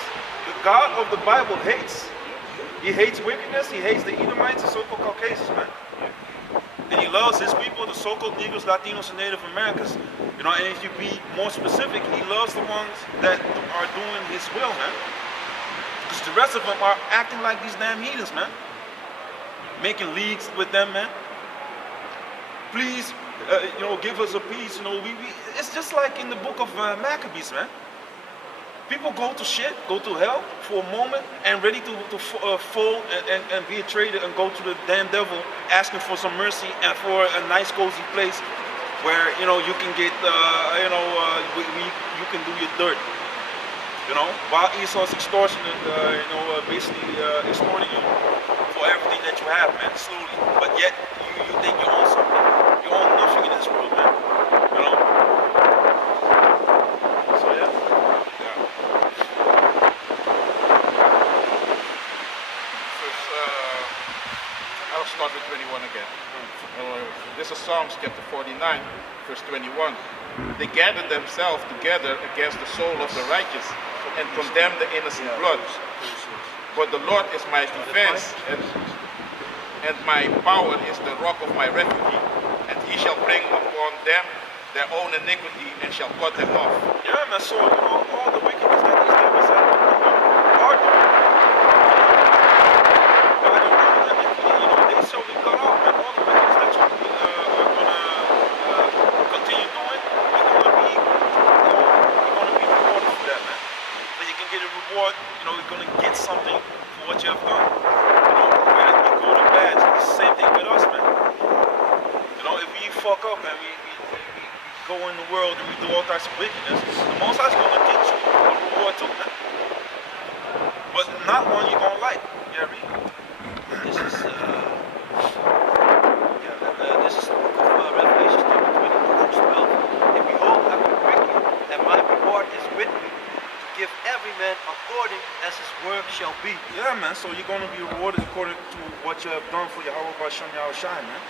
The God of the Bible hates. He hates wickedness. He hates the Edomites, the so-called Caucasians, man. And he loves his people, the so-called Negroes, Latinos, and Native Americans. And if you be more specific, he loves the ones that are doing his will, man. Because the rest of them are acting like these damn heathens, man. Making leagues with them, man. Please, give us a peace. It's just like in the book of Maccabees, man. People go to shit, go to hell for a moment, and ready to fall and be a traitor and go to the damn devil, asking for some mercy and for a nice cozy place where you can get you can do your dirt. While Esau's extortionate, basically extorting you for everything that you have, man, slowly. But yet you think you own something. You own nothing in this world, man. So yeah. I'll start with 21 again. This is Psalms chapter 49, verse 21. They gather themselves together against the soul of the righteous and condemn the innocent blood. But the Lord is my defense, and my power is the rock of my refuge, and he shall bring upon them their own iniquity and shall cut them off. Yeah, man, so all the wickedness that these devils are doing, they shall be cut off, man. All the wickedness that you are gonna continue doing, you're gonna be rewarded for that, man. So you can get a reward, you're gonna get something for what you have done. Whether it be good or bad, it's the same thing with us, man. If we fuck up and we go in the world and we do all types of wickedness, the Most High's gonna get you a reward too, man. But not one you're gonna like. Yeah, read. This is the book of Revelation, chapter 22, verse 12. And behold, I will bring you, and my reward is with me, to give every man according as his work shall be. Yeah, man. So you're gonna be rewarded according to what you have done for Yahweh Bashem Yahweh Shai, man.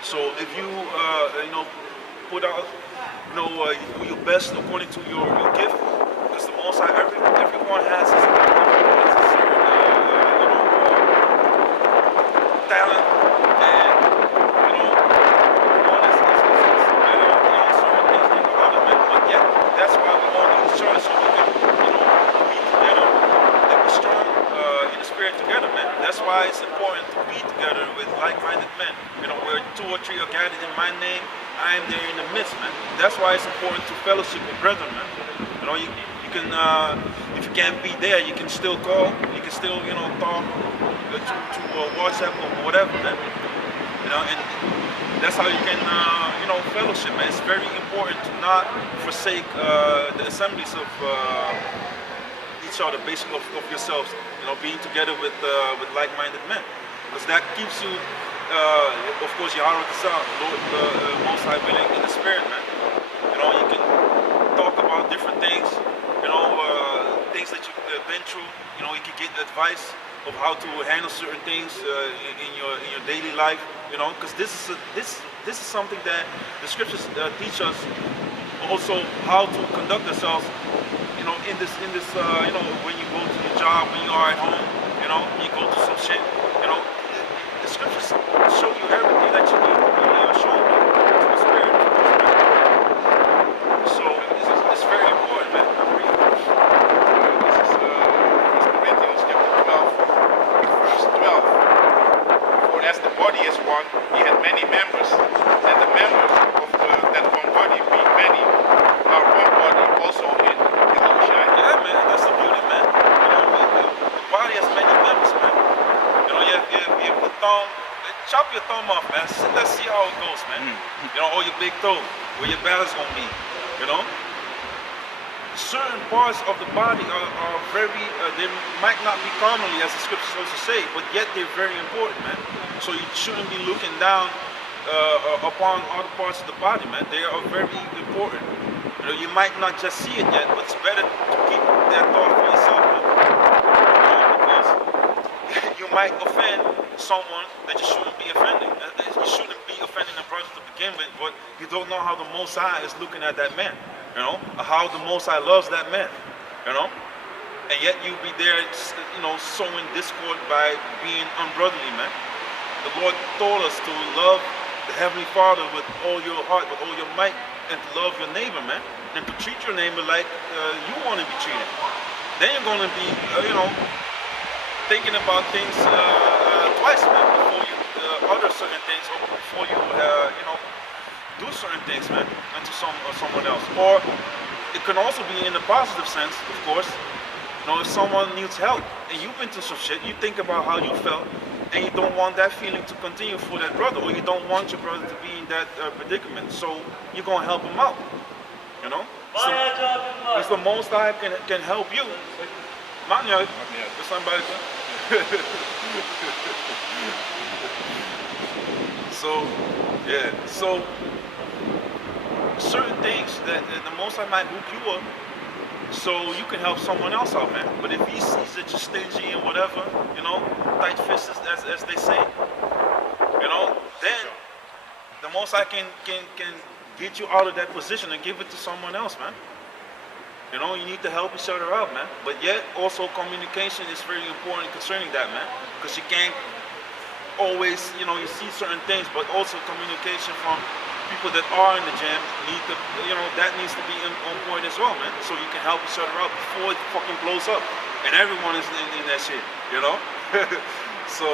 So if you, put out, do your best according to your gift, because the Most High, everyone has his talent, and one is better in certain things than the other, man. But yet, why it's important to be together with like-minded men. You know, where 2 or 3 are gathered in my name, I am there in the midst, man. That's why it's important to fellowship with brethren, man. You know, you can, if you can't be there, you can still call, you can still, you know, talk to WhatsApp or whatever, man. You know, and that's how you can, you know, fellowship, man. It's very important to not forsake the assemblies of each other, basically of yourselves. You know, being together with like-minded men, because that keeps you, of course, your heart of the sound, Lord, Most High willing in the spirit, man. You know, you can talk about different things. You know, things that you've been through. You know, you can get advice of how to handle certain things in your daily life. You know, because this is something that the scriptures teach us. Also, how to conduct ourselves. You know, in this you know, when you go to your job, when you are at home. You know, you go to some shit. You know, the scriptures show you everything that you need to be shown to the spirit. So it's very important, man. I'm reading. This is 1 Corinthians chapter 12, verse 12. For as the body is one, he had many members, and the members of that one body, being many, are one body, also in Yahushua. Yeah, man, that's the beauty, man. You know, the body has many members, man. You know, you have the thumb. Chop your thumb off, man. Let's see how it goes, man. You know, or your big toe, where your balance gonna be. You know, certain parts of the body are very. They might not be commonly, as the scriptures also say, but yet they're very important, man. So you shouldn't be looking down upon other parts of the body, man. They are very important. You know, you might not just see it yet, but it's better to keep that thought for yourself, man. You know, because you might offend someone that you shouldn't be offending. You shouldn't be offending a brother to begin with, but you don't know how the Most High is looking at that man. You know, or how the Most High loves that man. You know, and yet you be there, you know, sowing discord by being unbrotherly, man. The Lord told us to love the Heavenly Father with all your heart, with all your might, and to love your neighbor, man, and to treat your neighbor like you want to be treated. Then you're going to be, you know, thinking about things twice, man, before you utter certain things, or before you, you know, do certain things, man, unto someone else. Or it can also be in the positive sense, of course. You know, if someone needs help and you've been through some shit, you think about how you felt, and you don't want that feeling to continue for that brother, or you don't want your brother to be in that predicament. So you're gonna help him out. You know, it's the Most High can help you. Maakt niet uit. We staan buiten. So, yeah. So certain things that the Most High might hook you up, so you can help someone else out, man. But if he sees that you're stingy and whatever, you know, tight-fisted as they say, you know, then the Most High can get you out of that position and give it to someone else, man. You know, you need to help each other out, man. But yet, also communication is very important concerning that, man. Because you can't always, you know, you see certain things, but also communication from people that are in the gym need to, you know, that needs to be on point as well, man. So you can help each other out before it fucking blows up. And everyone is in that shit, you know? So,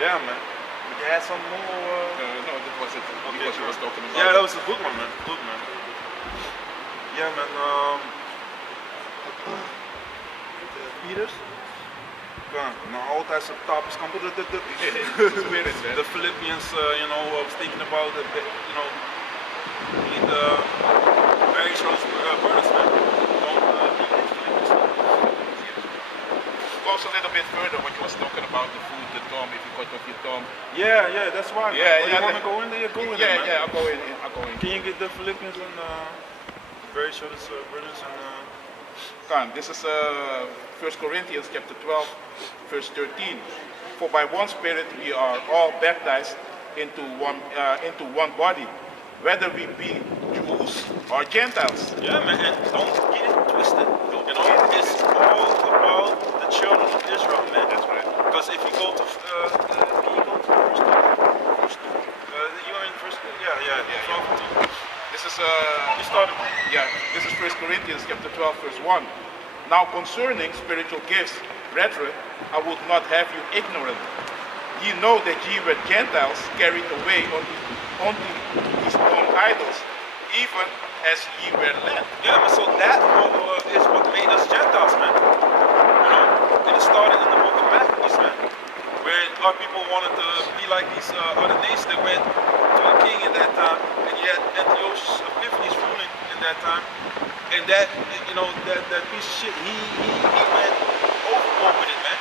yeah, man. But you had some more? No, that was it. Okay, Because you was talking about. yeah, that was a good one, man. Good, man. Yeah, man. Pieters. Ja, nou altijd zijn topics kan the Philippians, you know, was thinking about the, you know, need very close brothers, man. Goes a little bit further when you was talking about the food, the thumb, if you cut off your thumb. Yeah, that's why. Yeah, you want to go in there? Go in there, man. Yeah, I'll go in. Can you get the Philippians and very shortest brothers and This is 1 Corinthians chapter 12, verse 13. For by one Spirit we are all baptized into one body, whether we be Jews or Gentiles. Yeah, man, and don't get it twisted. You know, it's all about the children of Israel, man. That's right. Because if you go to you're in first, yeah. 12. This is You started. yeah. This is 1 Corinthians chapter 12, verse 1. Now concerning spiritual gifts, brethren, I would not have you ignorant. ye know that ye were Gentiles carried away unto his own idols, even as ye were led. Yeah, man, so that is what made us Gentiles, man. You know, and it started in the book of Maccabees, man, where our people wanted to be like these other nations that went to the king in that time, and yet Antiochus Epiphanes ruling in that time, and that, you know, that piece of shit, he went overboard with it, man.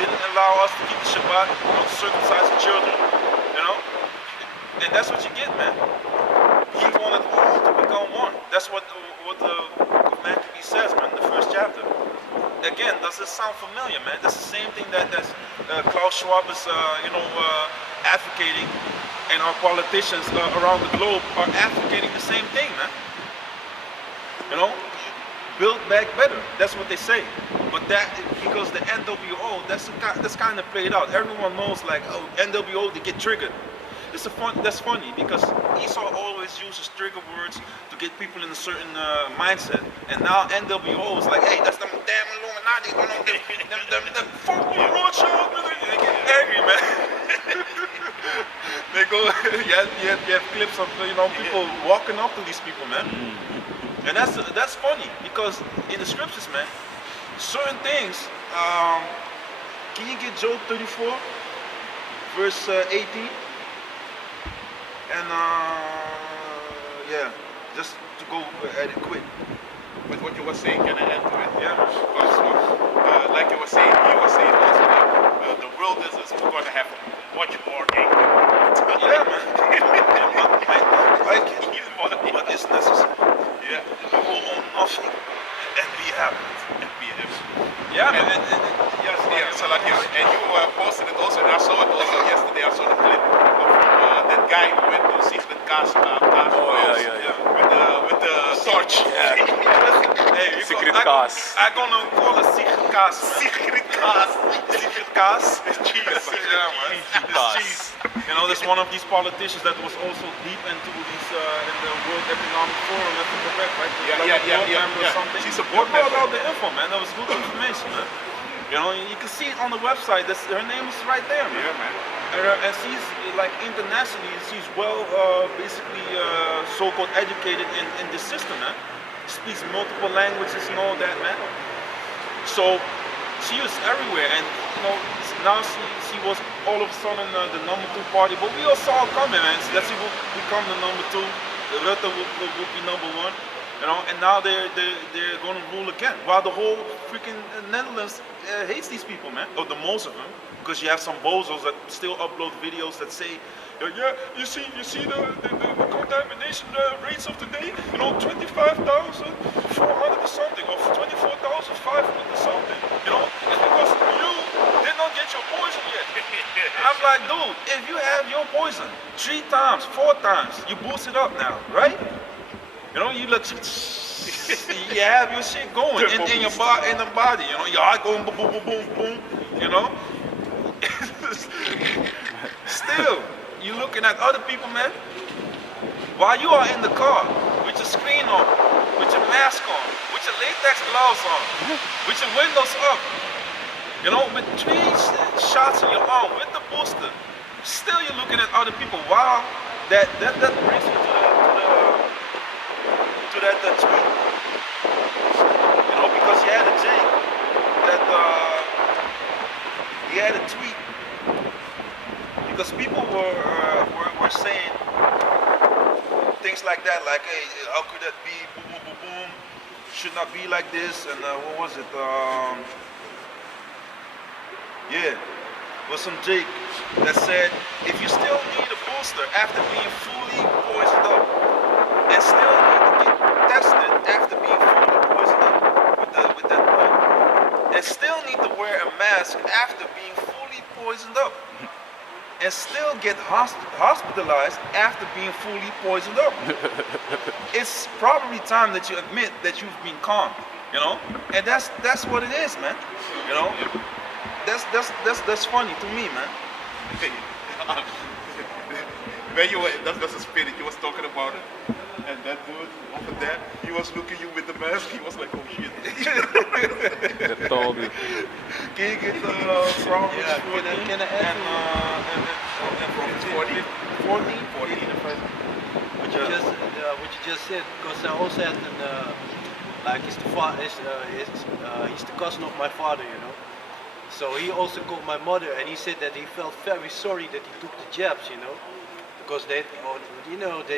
He didn't allow us to keep the Shabbat, you know, circumcise the children, you know, and that's what you get, man. He wanted all to become one. That's what the book of Maccabees says, man, in the first chapter. Again, does this sound familiar, man? That's the same thing that Klaus Schwab is, advocating, and our politicians around the globe are advocating the same thing, man. You know, build back better. That's what they say. But that, because the NWO, that's kind of played out. Everyone knows, like, oh, NWO, they get triggered. That's funny because Esau always uses trigger words to get people in a certain mindset, and now NWO is like, hey, that's them damn Illuminati, them fucking Rothschild, they get angry, man. They go, you have clips of, you know, people walking up to these people, man, and that's funny because in the scriptures, man, certain things. Can you get Job 34, verse 18? And yeah, just to go at it quick. With what you were saying, can I add to it? Yeah. Like you were saying also that the world is going to have much more anger. Yeah, man. But it's necessary. Yeah. We will own nothing and be happy. And be happy. Yeah, man. And yes, Yeah, so like and you posted it also, and I saw it also yesterday. I saw the clip of that guy who went to Secret Cast with the torch. Yeah. Hey, Secret Cast. I'm gonna call it Secret Cast. Secret Cast. Secret Cast. It's cheese. Yeah, man. It's cheese. You know, there's one of these politicians that was also deep into these in the World Economic Forum. That's correct, right? Like a board member or something. She's a board brought member. out the info, man. That was good information, man. You know, you can see it on the website. Her name is right there, man. Yeah, man. And she's like internationally, she's well, basically so-called educated in this system, man. Speaks multiple languages and all that, man. So she was everywhere, and you know, now she was all of a sudden the number 2 party, but we all saw it coming, man. So that she will become the number 2. Rutte will be number 1. You know, and now they're going to rule again. While the whole freaking Netherlands hates these people, man. Or the most of them, because you have some bozos that still upload videos that say, yeah, you see the contamination rates of today. You know, 25,400 or something, or 24,500 or something. You know, it's because you did not get your poison yet. I'm like, dude, if you have your poison 3 times, 4 times, you boost it up now, right? You know, you look, you have your shit going in your in the body. You know, your heart going boom, boom, boom, boom, boom. You know, still, you looking at other people, man. While you are in the car with your screen on, with your mask on, with your latex gloves on, with your windows up. You know, with 3 shots in your arm, with the booster. Still, you're looking at other people. Wow, that brings me to that tweet, you know, because you had a Jake that he had a tweet because people were saying things like that, like, hey, how could that be? Boom, boom, boom, boom. Should not be like this. And what was it? Yeah, was some Jake that said if you still need a booster after being fully poisoned up, and still need to get tested after being fully poisoned up with that blood, and still need to wear a mask after being fully poisoned up, and still get hospitalized after being fully poisoned up. It's probably time that you admit that you've been conned, you know, and that's what it is, man. You know, that's funny to me, man. When you were, that's the spirit you was talking about it. And that dude over there, he was looking you with the mask. He was like, oh shit. That told me. Can you get Proverbs Yeah, 14 can I add and Proverbs 14? 14 and 5. What you just said, because I also had like he's the cousin of my father, you know. So he also called my mother, and he said that he felt very sorry that he took the jabs, you know, because they're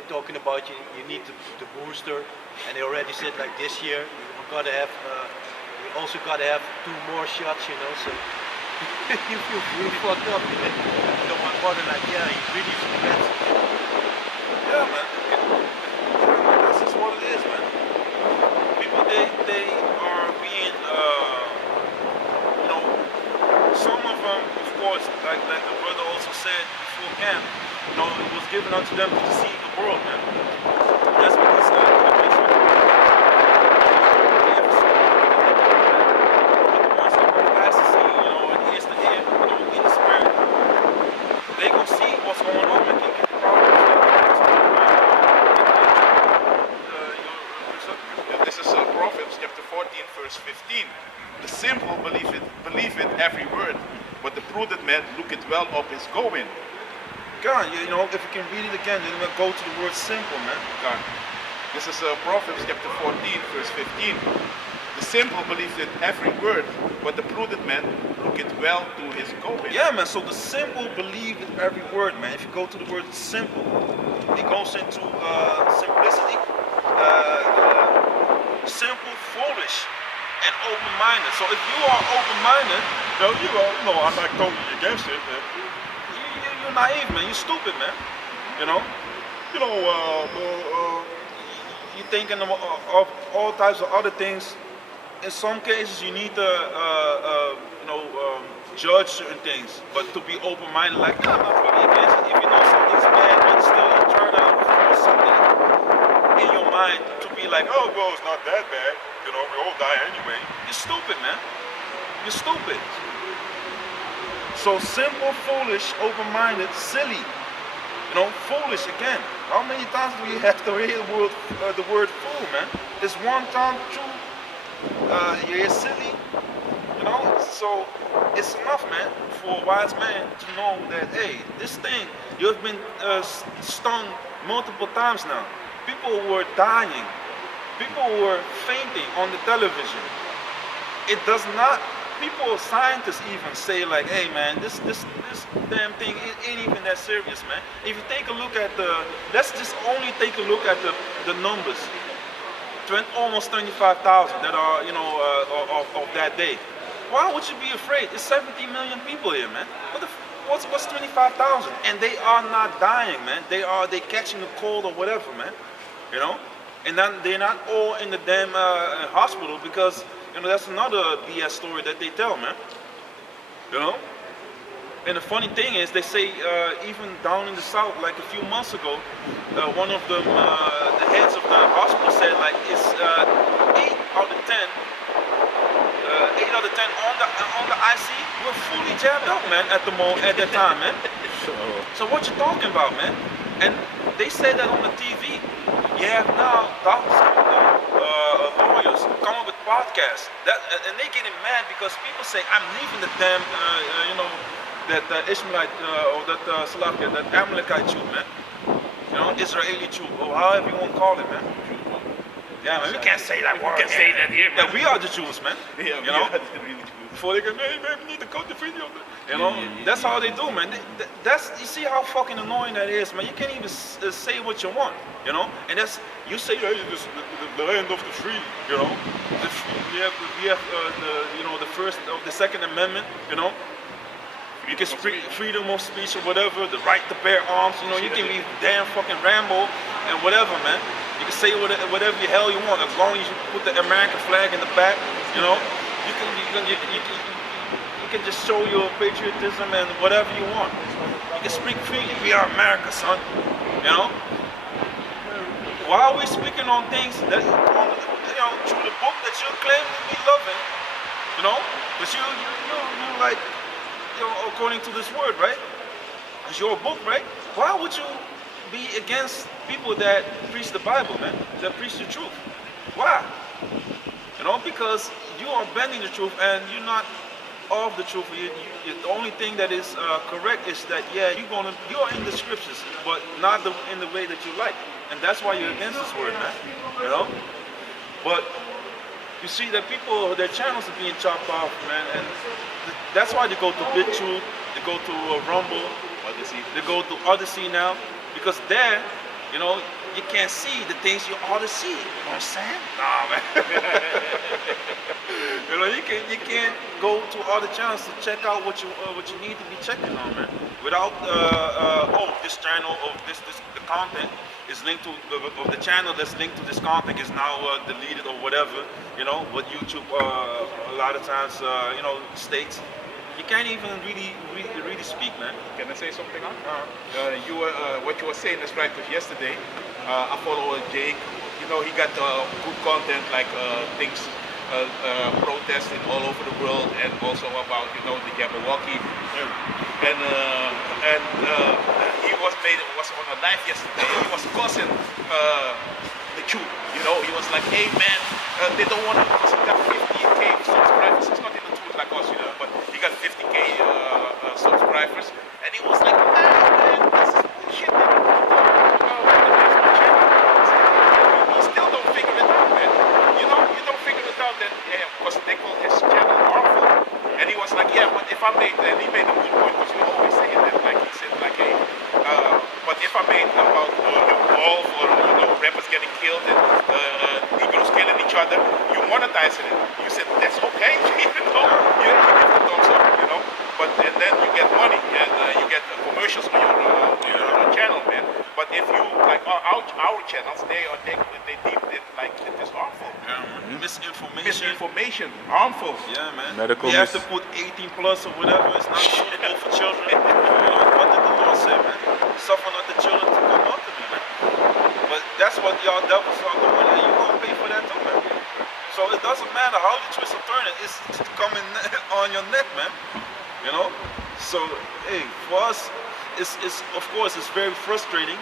talking about you need the booster, and they already said like this year you gotta have, you also gotta have 2 more shots, you know. So you feel really fucked up, you know. So my mother like, yeah, he really regrets. Yeah, man. That's just what it is, man. People, they are being, some of them, of course, like the brother also said before camp, it was given unto them to deceive the world, man. That's what he's saying. They gonna see what's going on, man. Can you get the This is Proverbs chapter 14, verse 15. The simple believe it every word, but the prudent man looketh well up his going. God, if you can read it again, then we'll go to the word simple, man. God. This is Proverbs chapter 14, verse 15. The simple believe it every word, but the prudent man looketh well to his going. Yeah, man, so the simple believe in every word, man. If you go to the word simple, it goes into simplicity, simple, foolish, and open-minded. So if you are open-minded, I'm not totally against it, man. You're naive, man. You're stupid, man. You're thinking of all types of other things. In some cases, you need to, judge certain things, but to be open-minded, like, I'm not really against it. If you know something's bad, but still you're trying to force something in your mind to be like, oh, well, it's not that bad. We all die anyway. You're stupid, man. You're stupid. So simple, foolish, open-minded, silly. Foolish again. How many times do we have to hear the word fool, man? It's one time true. You're silly, so it's enough, man, for a wise man to know that, hey, this thing, you've been stung multiple times now. People were dying. People were fainting on the television. It does not, scientists even say like, hey, man, this damn thing ain't even that serious, man. If you take a look at let's just only take a look at the numbers. Almost 25,000 that are, of that day. Why would you be afraid? It's 17 million people here, man. What's 25,000? And they are not dying, man. They catching the cold or whatever, man. And then they're not all in the damn hospital because, that's another BS story that they tell, man. And the funny thing is, they say even down in the south, like a few months ago, one of them, the heads of the hospital said like it's 8 out of 10 on the IC were fully jabbed up, man, at that time, man. So what you talking about, man? And they said that on the TV. You have now doctors, lawyers come up with podcasts, and they getting mad because people say I'm leaving the damn, that Ishmaelite or that Salakia, that Amalekite Jew, man. Israeli Jew, or however you want to call it, man. Yeah, man, we can't say that word. We can say that here, man. Yeah, we are the Jews, man. Yeah, you know? we are the really Jews. Before they go, hey, man, we need to cut the video. That's how they do, man. You see how fucking annoying that is, man. You can't even say what you want, And you say, hey, this the land of the free, We have the first of the Second Amendment, You can speak freedom of speech or whatever, the right to bear arms, you can be damn fucking Rambo and whatever, man. You can say whatever the hell you want, as long as you put the American flag in the back, you can just show your patriotism and whatever you want. You can speak freely. We are America, son. Why are we speaking on things that, through the book that you claim to be loving, but you like, according to this word, right? It's your book, right? Why would you be against people that preach the Bible, man? That preach the truth? Why? Because you are bending the truth and you're not of the truth. The only thing that is correct is that you're in the scriptures, but not in the way that you like, and that's why you're against this word, man. You know. But you see that people, their channels are being chopped off, man, and that's why they go to group2, they go to Rumble, they go to Odyssey now, because there, you know, you can't see the things you ought to see. You know what I'm saying? Nah, man. You know, you can't go to other channels to check out what you need to be checking on, man. Without this channel or the content is linked to the channel that's linked to this content is now deleted or whatever. You know, what YouTube a lot of times you know states. You can't even really speak, man. Can I say something? What you were saying is right. Because yesterday, I follow Jake. You know, he got good content like things protesting all over the world, and also about the Jabberwocky. And he was on a live yesterday. He was cussing the Jew. You know, he was like, "Hey man, they don't want to because he got 50K subscribers. It's not in the truth like us, you know, but he got 50K subscribers." And he was like, "Man, this is bullshit, man. You still don't figure it out, man. You know, you don't figure it out that because they call his channel harmful." And he was like, "Yeah, but if I made," and he made a good point because you always say that, like he said, like, "Hey, but if I made about the wolf or rappers getting killed and Negroes killing each other, you monetize it. You said that's okay, you know, you give the thumbs up, you know, but and then you get money and you get commercials on your channel, man. But if you like our channels, they deem it like it is harmful. Misinformation, harmful. Yeah, man. Medical you have to put 18 plus or whatever. It's not suitable for children. You know, what did the Lord say, man? Suffer not the children to come up to me, man. But that's what y'all devils are doing, and you gonna pay for that too, man. So it doesn't matter how you twist or turn it, it's coming on your neck, man. You know? So hey, for us, it's of course it's very frustrating,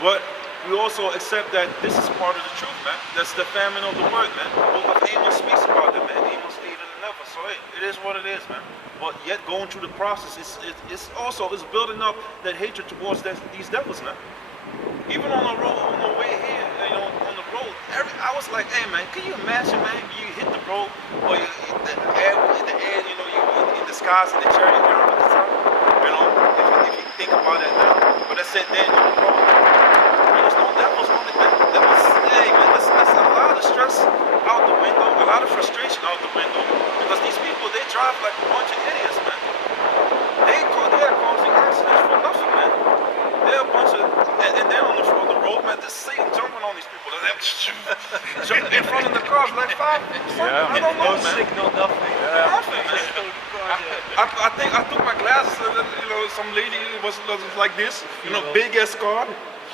but we also accept that this is part of the truth, man. That's the famine of the word, man. The book of Amos speaks about it, man. Amos 8 and 11. So hey, it is what it is, man. But yet going through the process, it's also building up that hatred towards these devils, man. Even on the road, on the way here, you know, on the road, I was like, hey man, can you imagine, man? You hit the road, or the air, you know, you in the skies in the chariot down at the top. You know, if you think about that now. But I said, then on the road, there's no devils on it, man. That was, hey man, that's a lot of stress out the window, a lot of frustration out the window, because these people, they drive like a bunch of idiots, man. They're causing accidents for nothing, man. They're a bunch of, and then on the road, man, there's Satan jumping on these people. And jumping in front of the cars like five. Yeah, I don't know, No man. signal, nothing. Nothing, man. I think I took my glasses, and you know, some lady was like this, you know, big ass car,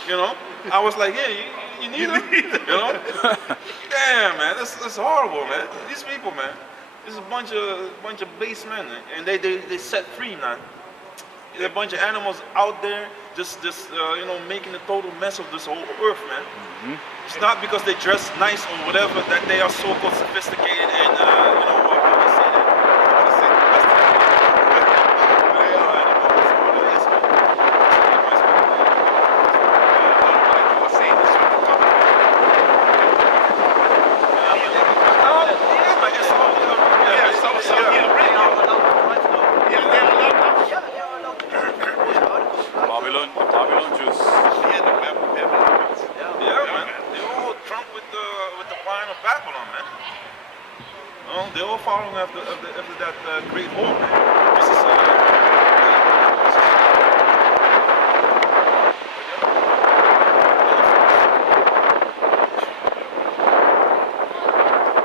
you know. I was like, yeah, you need them, you know. Damn, man, that's horrible, man. These people, man, this is a bunch of base men, and they set free, man. There's a bunch of animals out there just you know, making a total mess of this whole earth, man. Mm-hmm. It's not because they dress nice or whatever that they are so-called sophisticated and you know, how do you say that? How do you say domesticated? They are animals. What it is, man. Like you were saying, this with the company. It's all Babylon Jews. Yeah, man. They're all drunk with the wine of Babylon, man. No, they're all following after that great whore, man. This is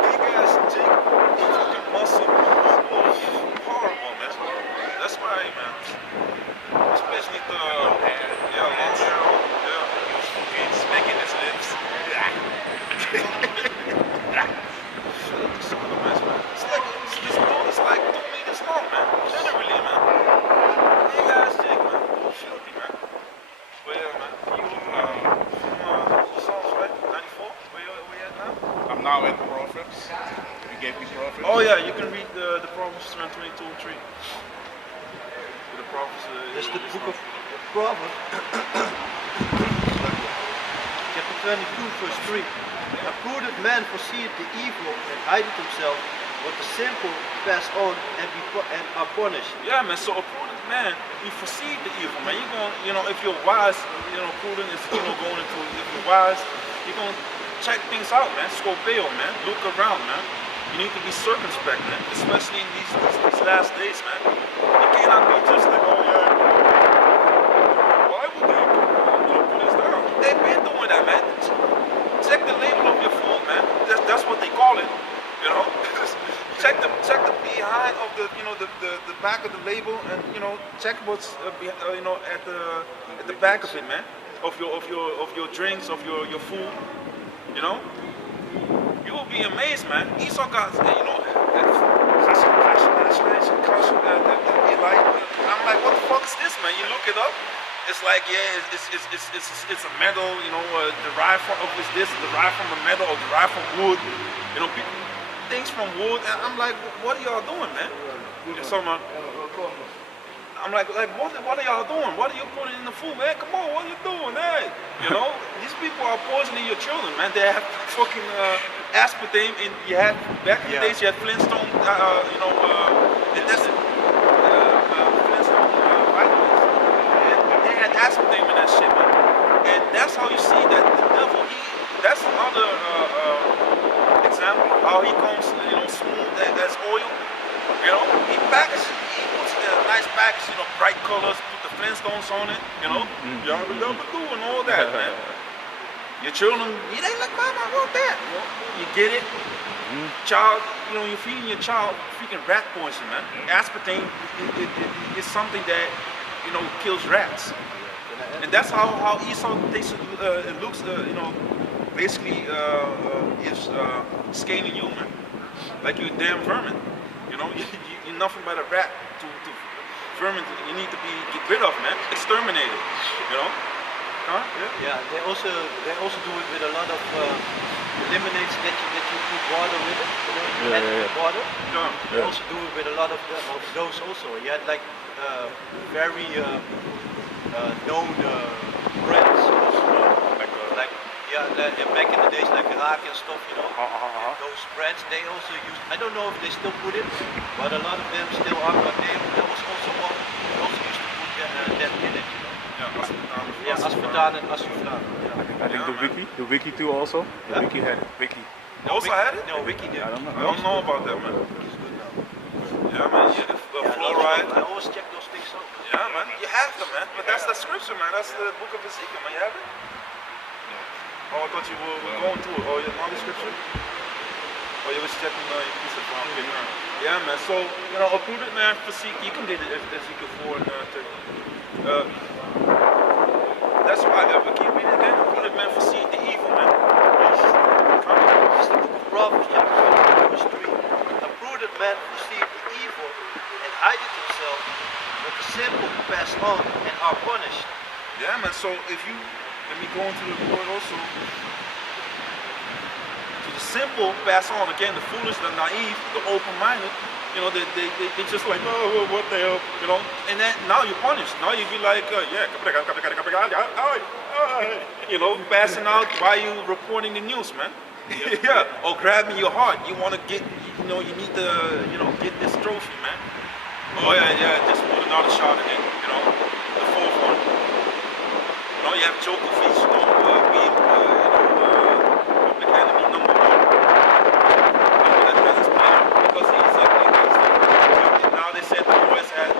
big ass dick, fucking muscle. Oh, horrible, man. That's why, man. Especially the long hair. Yeah. Smacking his lips. It's like 2 meters long, man. Proverbs 22:3. The Proverbs. That's the book of Proverbs, chapter 22, verse 3. A prudent man foreseeth the evil and hideth himself, but the simple pass on and are punished. Yeah, man. So a prudent man, you foresee the evil, man. You're going, if you're wise, prudent is, going into. If you're wise, you're going to check things out, man. Scopeo, man. Look around, man. You need to be circumspect, man. Especially in these last days, man. You cannot be just like, oh yeah, why would they, put us down? They've been doing that, man. Check the label of your food, man. That's what they call it, check the behind of the back of the label, and check what's at the back of it, man. Of your drinks, of your food, You will be amazed, man. Esau got, I'm like, what the fuck is this, man? You look it up. It's like, yeah, it's a metal, derived from derived from a metal or derived from wood. People, things from wood, and I'm like, what are y'all doing, man? I'm like, what are y'all doing? What are you putting in the food, man? Come on, what are you doing, hey? These people are poisoning your children, man. They have fucking aspartame, and you had back in the days you had Flintstone, Flintstone vitamins, and they had aspartame in that shit, man. And that's how you see that the devil. That's another example of how he comes, smooth as oil. He puts a nice package, bright colors, put the Flintstones on it, and all that, man. Your children, they like, Mom, I want that. You get it. Child, you're feeding your child freaking rat poison, man. Aspartame is something that, kills rats. And that's how Esau takes it looks, basically is scaling you, man. Like you're a damn vermin. You're nothing but a rat to vermin. You need to be get rid of, man. Exterminated. Huh? Yeah. They also do it with a lot of lemonades that you put water with it. You add water. Yeah. They also do it with a lot of those also. You had like very known brands. Back in the days like Raak and stuff, those brands they also used. I don't know if they still put it, but a lot of them still are. But there was also one they also used to put that in it, aspartame and asufran. I think the Wiki too also. The Wiki had it. Wiki. They also had it? No, Wiki did. I don't know. I don't know about that, man. Wiki's good now. Yeah, man. Fluoride. I always check those things out. Yeah, man. You have them, man. But that's the scripture, man. That's the book of Ezekiel, man. You have it? Oh, I thought you were going to it. Oh, you know the scripture? Oh, you was checking your piece of phone. Okay, no. Yeah, man. So, a prudent man foresee, you can get it Ezekiel 4 and 30. That's why I keep reading again. A prudent man foresee the evil, man. It's the book of Proverbs, chapter 22, verse 3. A prudent man foreseeth the evil and hideth himself, but the simple pass on and are punished. Yeah, man. So if you let me go into the word also. To the simple pass on. Again, the foolish, the naive, the open-minded, they just like, oh, what the hell, And then now you're punished. Now you be like, passing out while you reporting the news, man. Yeah. Or grabbing your heart. You want to get, you need to, get this trophy, man. Oh yeah, just put another shot again, the fourth one. You have Djokovic, being public enemy number 1. That tennis player, because he's and now they said the boys had,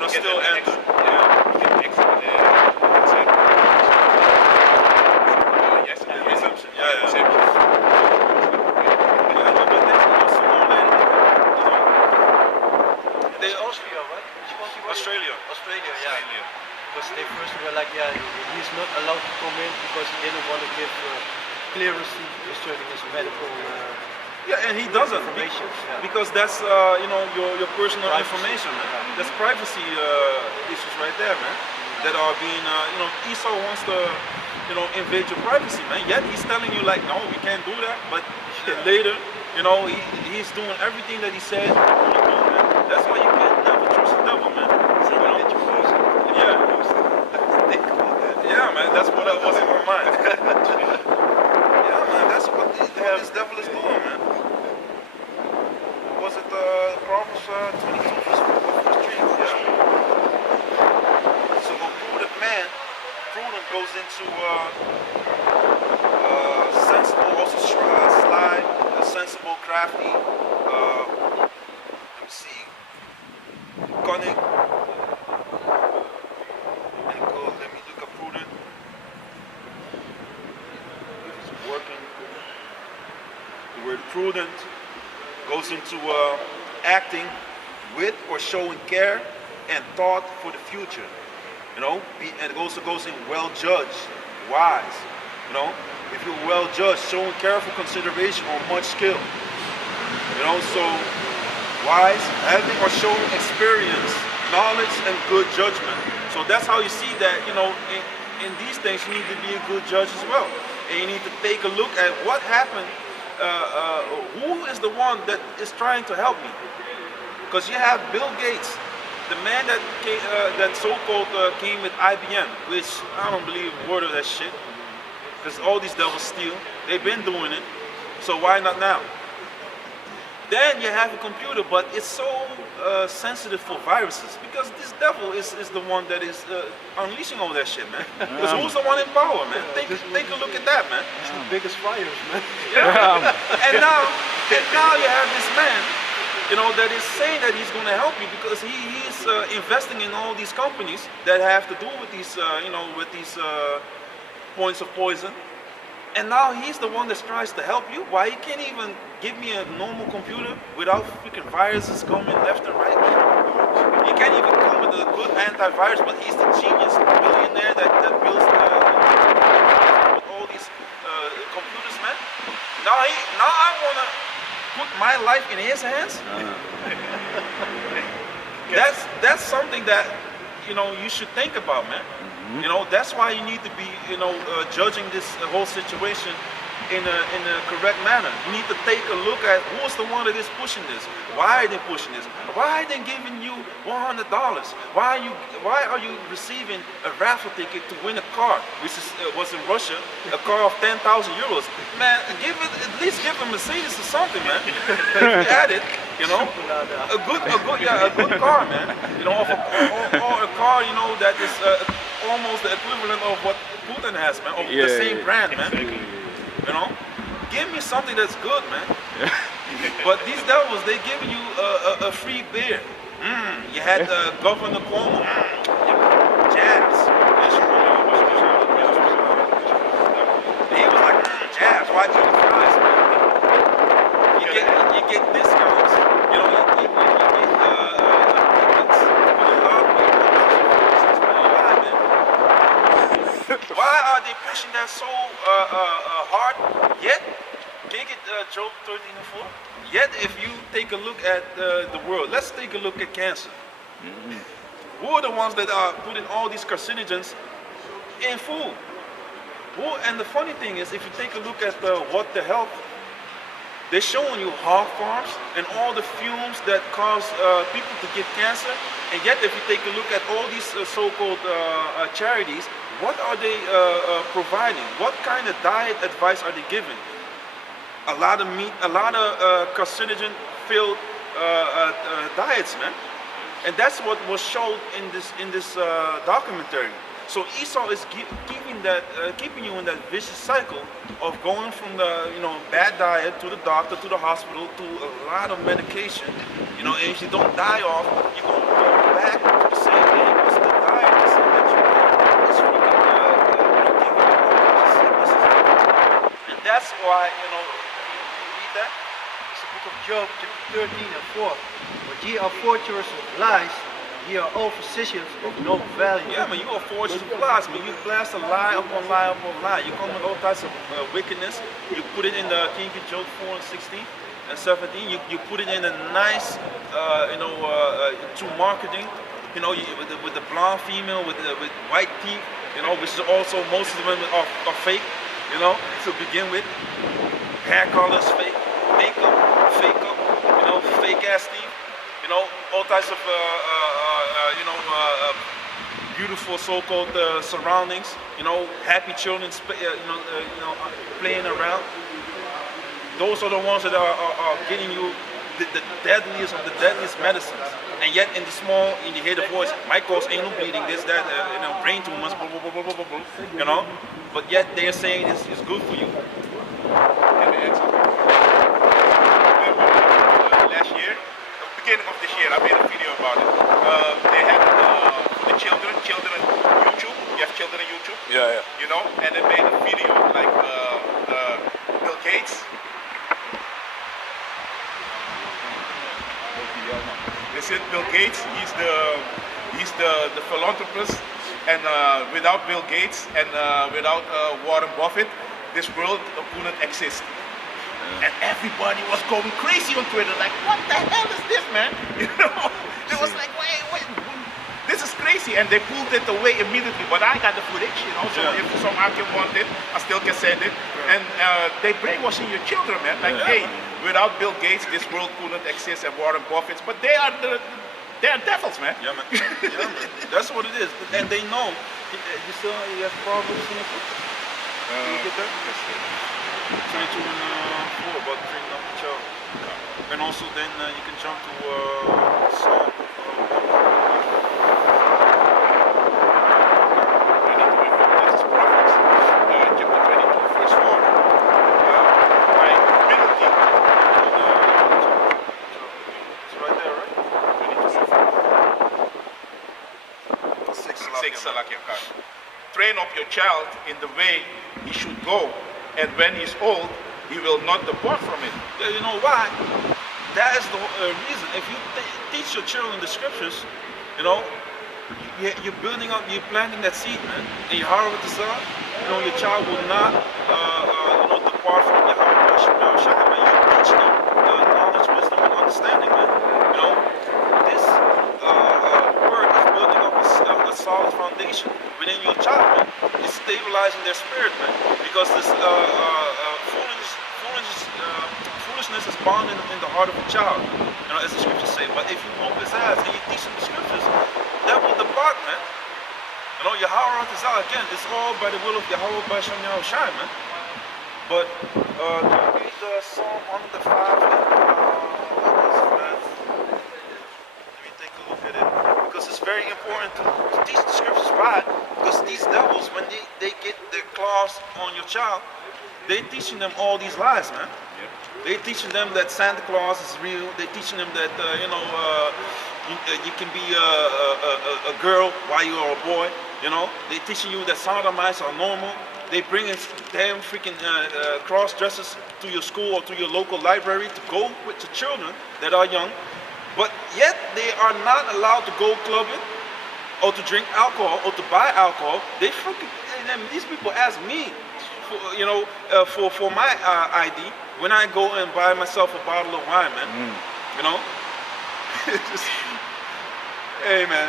but still enter. Australia, yeah. Because they first were like, he's not allowed to come in because he didn't want to give clearance concerning his medical and he doesn't information. Because that's your personal information, man. That's privacy issues right there, man. that are being, Esau wants to, invade your privacy, man. Yet he's telling you like, no, we can't do that. But later, he's doing everything that he said he would do, man. That's why you can't never trust the devil, man. Yeah. Yeah, man. That's what was in my mind. Yeah, man. That's what this devil is doing, man. Was it Proverbs 22 verse 3? So a prudent man, prudent goes into sensible, also sly, sensible, crafty, let me see, cunning, and go, let me look up prudent, if it's working. The word prudent goes into acting with or showing care and thought for the future. And it also goes in well judged, wise. If you're well judged, showing careful consideration or much skill. So wise, having or showing experience, knowledge, and good judgment. So that's how you see that, in these things you need to be a good judge as well. And you need to take a look at what happened. Who is the one that is trying to help me? Because you have Bill Gates, the man that that so-called came with IBM, which I don't believe a word of that shit. Because all these devils steal. They've been doing it. So why not now? Then you have a computer, but it's so sensitive for viruses. Because this devil is the one that is unleashing all that shit, man. Because who's the one in power, man? Take a look at that, man. It's the biggest fires, man. Yeah. and now you have this man, that is saying that he's going to help you because he's investing in all these companies that have to do with these, points of poison. And now he's the one that tries to help you. Why he can't even give me a normal computer without freaking viruses coming left and right? He can't even come with a good antivirus, but he's the genius billionaire that builds with all these computers, man. Now I wanna put my life in his hands. That's something that you should think about, man. That's why you need to be, judging this whole situation in a correct manner. You need to take a look at who's the one that is pushing this. Why are they pushing this? Why are they giving you $100? Why are you receiving a raffle ticket to win a car, which was in Russia, a car of 10,000 euros? Man, at least give a Mercedes or something, man. If you had it, a good car, man. Or a car, that is almost the equivalent of what Putin has, man. Of the same brand, man. Give me something that's good, man. But these devils, they giving you a free beer. You had Governor Cuomo, jabs. He was like, jabs, why eat the fries, man? You get discounts. You get tickets. Why are they pushing that so hard? Yet, take it Job 13 and 4. Yet, if you take a look at the world, let's take a look at cancer. Who are the ones that are putting all these carcinogens in food? And the funny thing is, if you take a look at what the health, they're showing you hog farms and all the fumes that cause people to get cancer. And yet, if you take a look at all these so-called charities, what are they providing? What kind of diet advice are they giving? A lot of meat, a lot of carcinogen-filled diets, man. And that's what was shown in this documentary. So Esau is keeping you in that vicious cycle of going from the bad diet to the doctor, to the hospital, to a lot of medication. And if you don't die off, you're going to go back to the same thing because the diet is that you is freaking giving you all kinds of sicknesses. And that's why can you read that? It's the book of Job, chapter 13 and 4. But ye are forgers of lies. Ye are all physicians of no value. Yeah, man, you are forged of lies, man. You blast a lie upon lie upon lie. You come with all types of wickedness. You put it in the King of Job 4 and 16 and 17. You put it in a nice, through marketing, you know, with the blonde female with white teeth, you know, which is also most of the women are fake, you know, to begin with. Hair colors fake, makeup fake up, you know, fake ass teeth, you know, all types of beautiful so-called surroundings, you know, happy children, playing around. Those are the ones that are getting you the deadliest of the deadliest medicines. And yet in you hear the voice, might cause anal bleeding, this, that, brain tumors, blah, blah, blah, blah, blah, blah, you know? But yet they're saying it's good for you. Can I add something? Last year, beginning of this year, I made a video about it. They had for the children YouTube. You have children on YouTube. Yeah. You know, and they made a video like Bill Gates. They said Bill Gates, he's the philanthropist, and without Bill Gates and without Warren Buffett, this world couldn't exist. And everybody was going crazy on Twitter, like, what the hell is this, man? You know, it was like, wait, this is crazy, and they pulled it away immediately. But I got the footage, you know, so if some archive want it, I still can send it. And they brainwashing your children, man. Like, hey, without Bill Gates, this world couldn't exist, and Warren Buffett. But they are devils, man. Yeah, man. Yeah, man. That's what it is. And they know. You have Proverbs in it? Can you get that? 22 and 4 about training up the child. And also then you can jump to Psalm. Train up your child in the way he should go, and when he's old, he will not depart from it. Yeah, you know why? That is the reason. If you teach your children the scriptures, you know, you're building up, you're planting that seed, man. And your heart with the son, you know, your child will not, depart from your heart. Man, you teach them knowledge, wisdom, and understanding, man. You know, this word is building up a solid foundation within your child, man. It's stabilizing their spirit, man. Because this foolishness is bound in the heart of a child, you know, as the scriptures say. But if you whoop his ass and you teach him the scriptures, that will depart, man. You know, Yahweh Tazal, again, it's all by the will of Yahweh by Shem Yahushai, man. But do you read Psalm 105 let me take a look at it. Because it's very important to teach the scriptures. Why? Because these devils, when they get their claws on your child, they're teaching them all these lies, man. They're teaching them that Santa Claus is real. They're teaching them that, you can be a girl while you are a boy, you know. They're teaching you that sodomites are normal. They bring in damn freaking cross dressers to your school or to your local library to go with the children that are young. But yet they are not allowed to go clubbing or to drink alcohol or to buy alcohol. These people ask me, for my ID when I go and buy myself a bottle of wine, man. You know, hey man,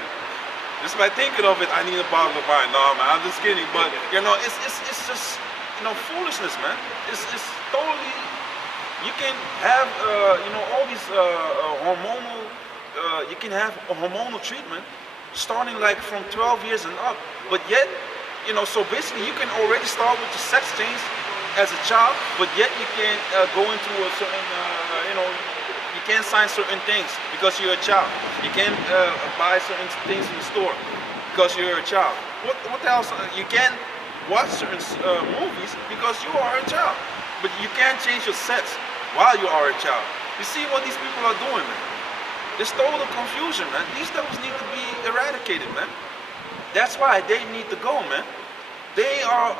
just by thinking of it, I need a bottle of wine. No, man, I'm just kidding. But you know, it's just foolishness, man. It's totally. You can have all these hormonal. You can have a hormonal treatment starting like from 12 years and up, but yet. So basically you can already start with your sex change as a child, but yet you can go into a certain, you can't sign certain things because you're a child. You can't buy certain things in the store because you're a child. What else? You can't watch certain movies because you are a child, but you can't change your sex while you are a child. You see what these people are doing, man? It's total confusion, man. These devils need to be eradicated, man. That's why they need to go, man. They are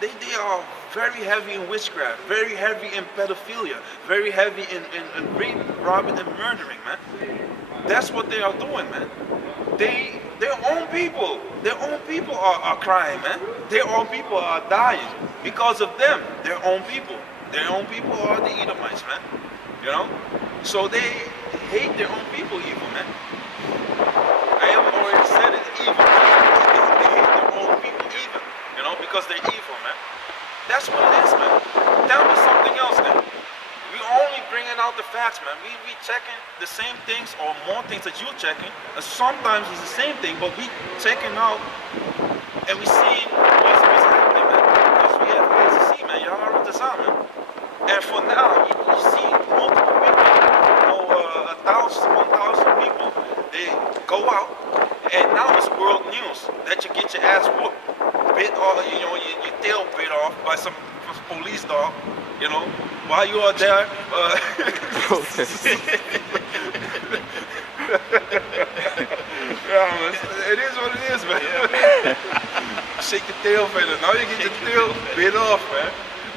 they are very heavy in witchcraft, very heavy in pedophilia, very heavy in rape, robbing, and murdering, man. That's what they are doing, man. Their own people are crying, man. Their own people are dying because of them. Their own people are the Edomites, man. You know, so they hate their own people, even, man. out the facts, man. We checking the same things or more things that you checking. And sometimes it's the same thing, but we checking out and we seeing what's happening, man. Because we have eyes to see, man. Y'all wrote this out, man. And for now, you see multiple people, 1,000 people, they go out, and now it's world news that you get your ass whooped, bit off, your tail bit off by some police dog, while you are there. Yeah, man, it is what it is, man. Shake your tail feather. Now you get your tail bit off, man,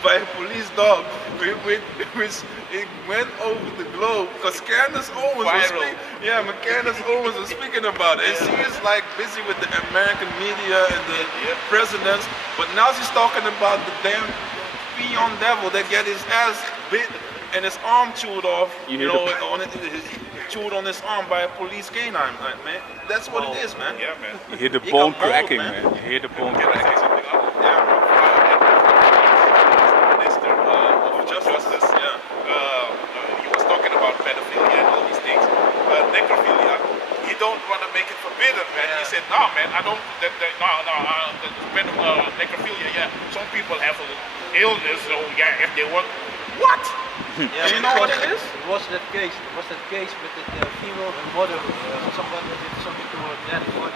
by a police dog. It went over the globe because Candace Owens Candace Owens was speaking about it. And she is like busy with the American media and the presidents, but now she's talking about the damn peon devil that get his ass bit and his arm chewed off, chewed on his arm by a police canine, man. That's what it is, man. Yeah, man. You hear the bone cracking, man. You hear the bone Can I say cracking. something else? Yeah. Minister of Justice. He was talking about pedophilia and all these things. Necrophilia. He don't want to make it forbidden, man. He said, no, man, I don't. Necrophilia. Yeah, some people have an illness, so yeah, if they want. What? Yeah, You know what it is? It was that case. It was that case with the female mother. Someone did something to a dead body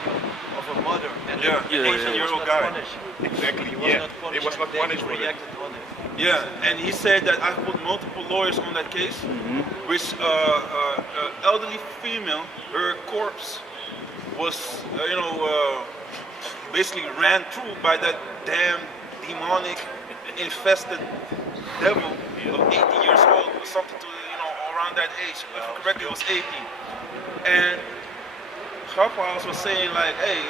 of a mother, and Yeah, the patient was 18-year-old not guy. punished. Exactly. He was Yeah. not punished. He was not and punished they for it. reacted on it. Yeah, and he said that I put multiple lawyers on that case, which elderly female, her corpse was, basically ran through by that damn demonic, infested devil of 80 years old, or something to, around that age. If I'm correct, it was 18. And Clubhouse was saying like, hey,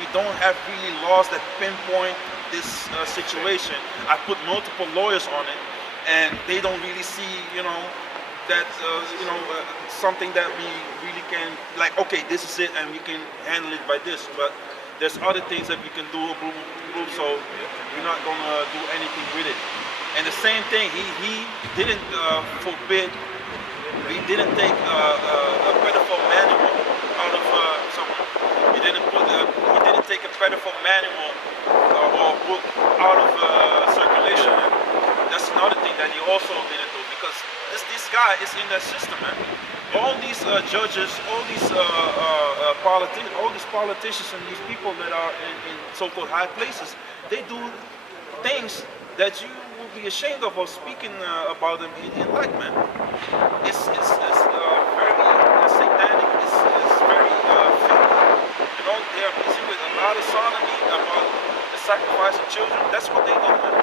we don't have really laws that pinpoint this situation. I put multiple lawyers on it, and they don't really see, that something that we really can, like, okay, this is it, and we can handle it by this. But there's other things that we can do, so we're not gonna do anything with it. And the same thing, he didn't forbid. He didn't take a pedophile manual out of someone. He didn't take a pedophile manual or book out of circulation. Man. That's another thing that he also didn't do, because this guy is in that system, man. All these judges, all these politicians and these people that are in so-called high places, they do things that you will be ashamed of speaking about them in light, man. It's very satanic. It's very filthy. They are busy with a lot of sodomy, about the sacrifice of children. That's what they do, man.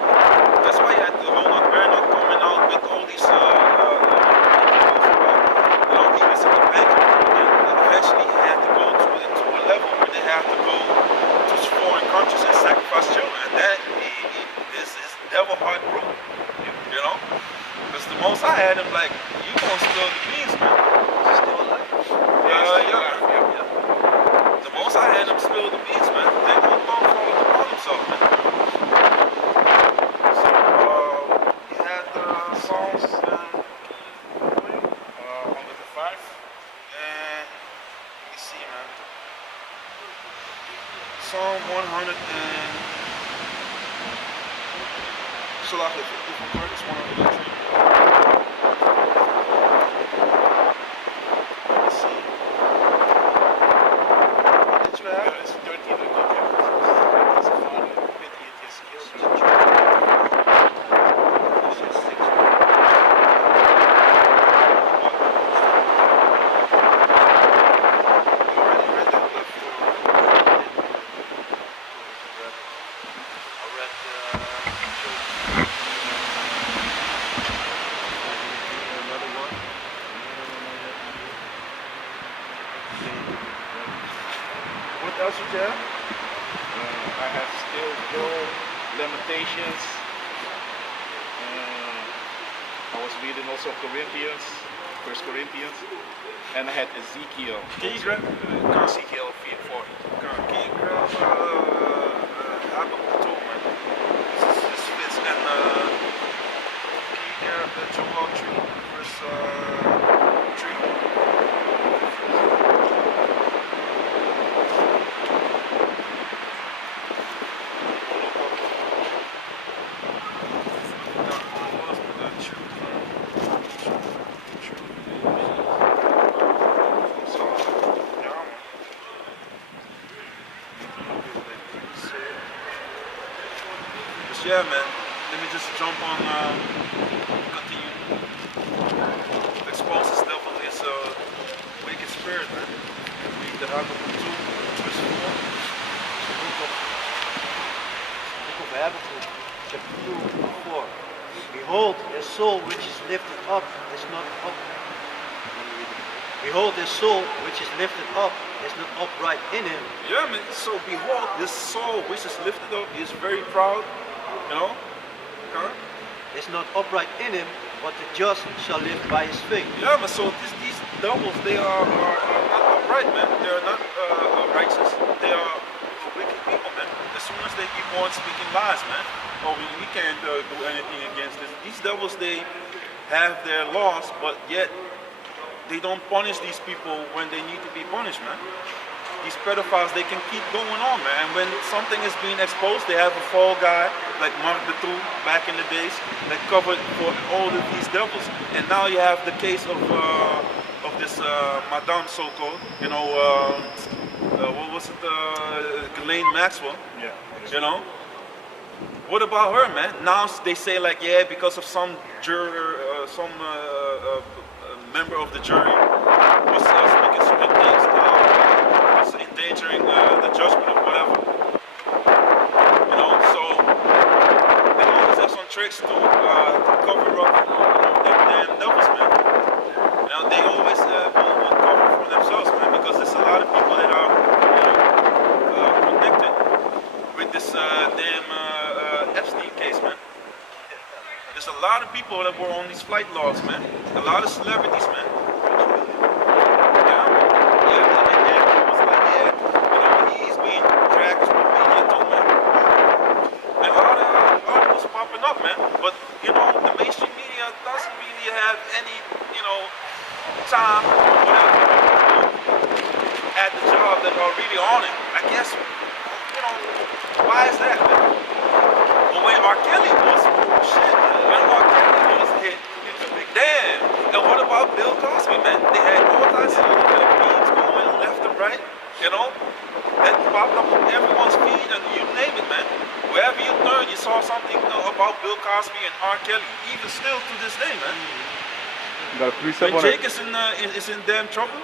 That's why you had the whole Bernard coming out with all these he was in the bank, and eventually he had to go to a level where they have to go to foreign countries and sacrifice children, and that is devil heart broke, because the most I had him like, you gonna spill the beans, man. Is he still alive? Yeah. The most I had him spill the beans, man. They don't fall upon himself, man. So we had songs 105. and let me see, man. Psalm 100 and Shalach, if I'm correct, it's 100. Let me see. What did you have? It's 13. I think. His father pitied his children. You already read that book? I read another one. What else did you have? I have still Job, Lamentations. I was reading also Corinthians, 1 Corinthians, and I had Ezekiel. Can you grab? Ezekiel 4. Can you grab Habakkuk 2, man? This fits. And can you grab the Joel 3, verse 3. Yeah, man. Let me just jump on, continue. Expose this devil, his wicked spirit, man. Read the Habakkuk 2, verse 4. Book of Habakkuk, chapter 2, 4. Behold, his soul which is lifted up is not up. Behold, his soul which is lifted up is not upright in him. Yeah, man. So behold, this soul which is lifted up is very proud, you know. Huh? Is not upright in him, but the just shall live by his faith. Yeah, man. So these devils, they are not upright, man. They are not righteous. They are wicked people, man. As soon as they keep on speaking lies, man. Oh, we can't do anything against this. These devils, they have their laws, but yet they don't punish these people when they need to be punished, man. These pedophiles, they can keep going on, man. And when something is being exposed, they have a fall guy like Mark the True back in the days that covered for all of these devils. And now you have the case of this Madame so-called, you know, what was it, Ghislaine Maxwell? Yeah. You know. What about her, man? Now they say like, yeah, because of some juror, member of the jury was speaking certain things now, was endangering the judgment of whatever. You know, so they always have some tricks to cover up, you know, their damn devils, man. You know, they always will cover for themselves, man, because there's a lot of people that are, you know, connected with this damn Epstein case, man. There's a lot of people that were on these flight logs, man. A lot of celebrities, man. He's being dragged through the media too, man. And a lot of articles popping up, man. But, you know, the mainstream media doesn't really have any, you know, time or whatever at the job that are really on it. I guess, you know, why is that, man? But when R. Kelly was, shit, when R. Kelly was hit, damn. And what about Bill Cosby, man? They had all kinds of memes going left and right, you know? That popped up on everyone's feed and you name it, man. Wherever you turn, you saw something about Bill Cosby and R. Kelly, even still to this day, man. You got a precept When on it? Jake is in damn trouble,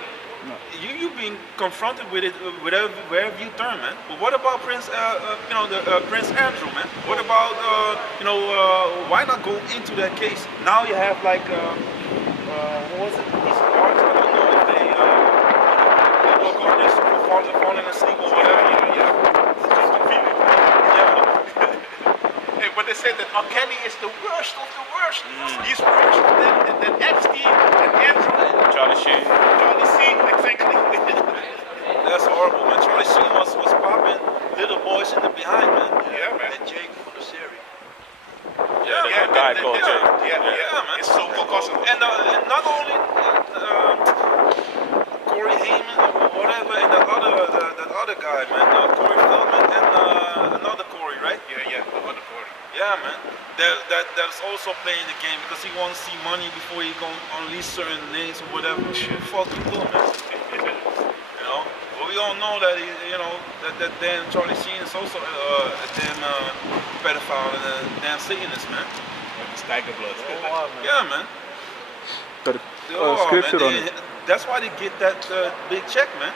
you being confronted with it wherever you turn, man. But what about Prince, you know, Prince Andrew, man? What about, you know, why not go into that case? Now you have like, what was it? These cards, I don't know if they look on this for falling asleep or whatever. Yeah. Hey, but they said that R. Kelly is the worst of the worst. He's worse than Epstein and Andrew. Charlie Sheen. Charlie Sheen, exactly. That's horrible, man. Charlie Sheen was popping little boys in the behind, man. Yeah, man. And Jake for the series. Yeah, Yeah, guy called Jake. Yeah, man. It's so concussive. And not only Corey Haim or whatever, and that other guy, man, Corey Feldman and another Corey, right? Yeah, the other party. Yeah, man. That's also playing the game because he wants to see money before he go unleash certain names or whatever. Shit, fuck you do, man. You know. But we all know that you know that damn Charlie Sheen is also a damn pedophile and a damn Satanist, man. With the Stagger Bloods. Yeah, man. Got They a are, scripture man. on it. That's why they get that big check, man.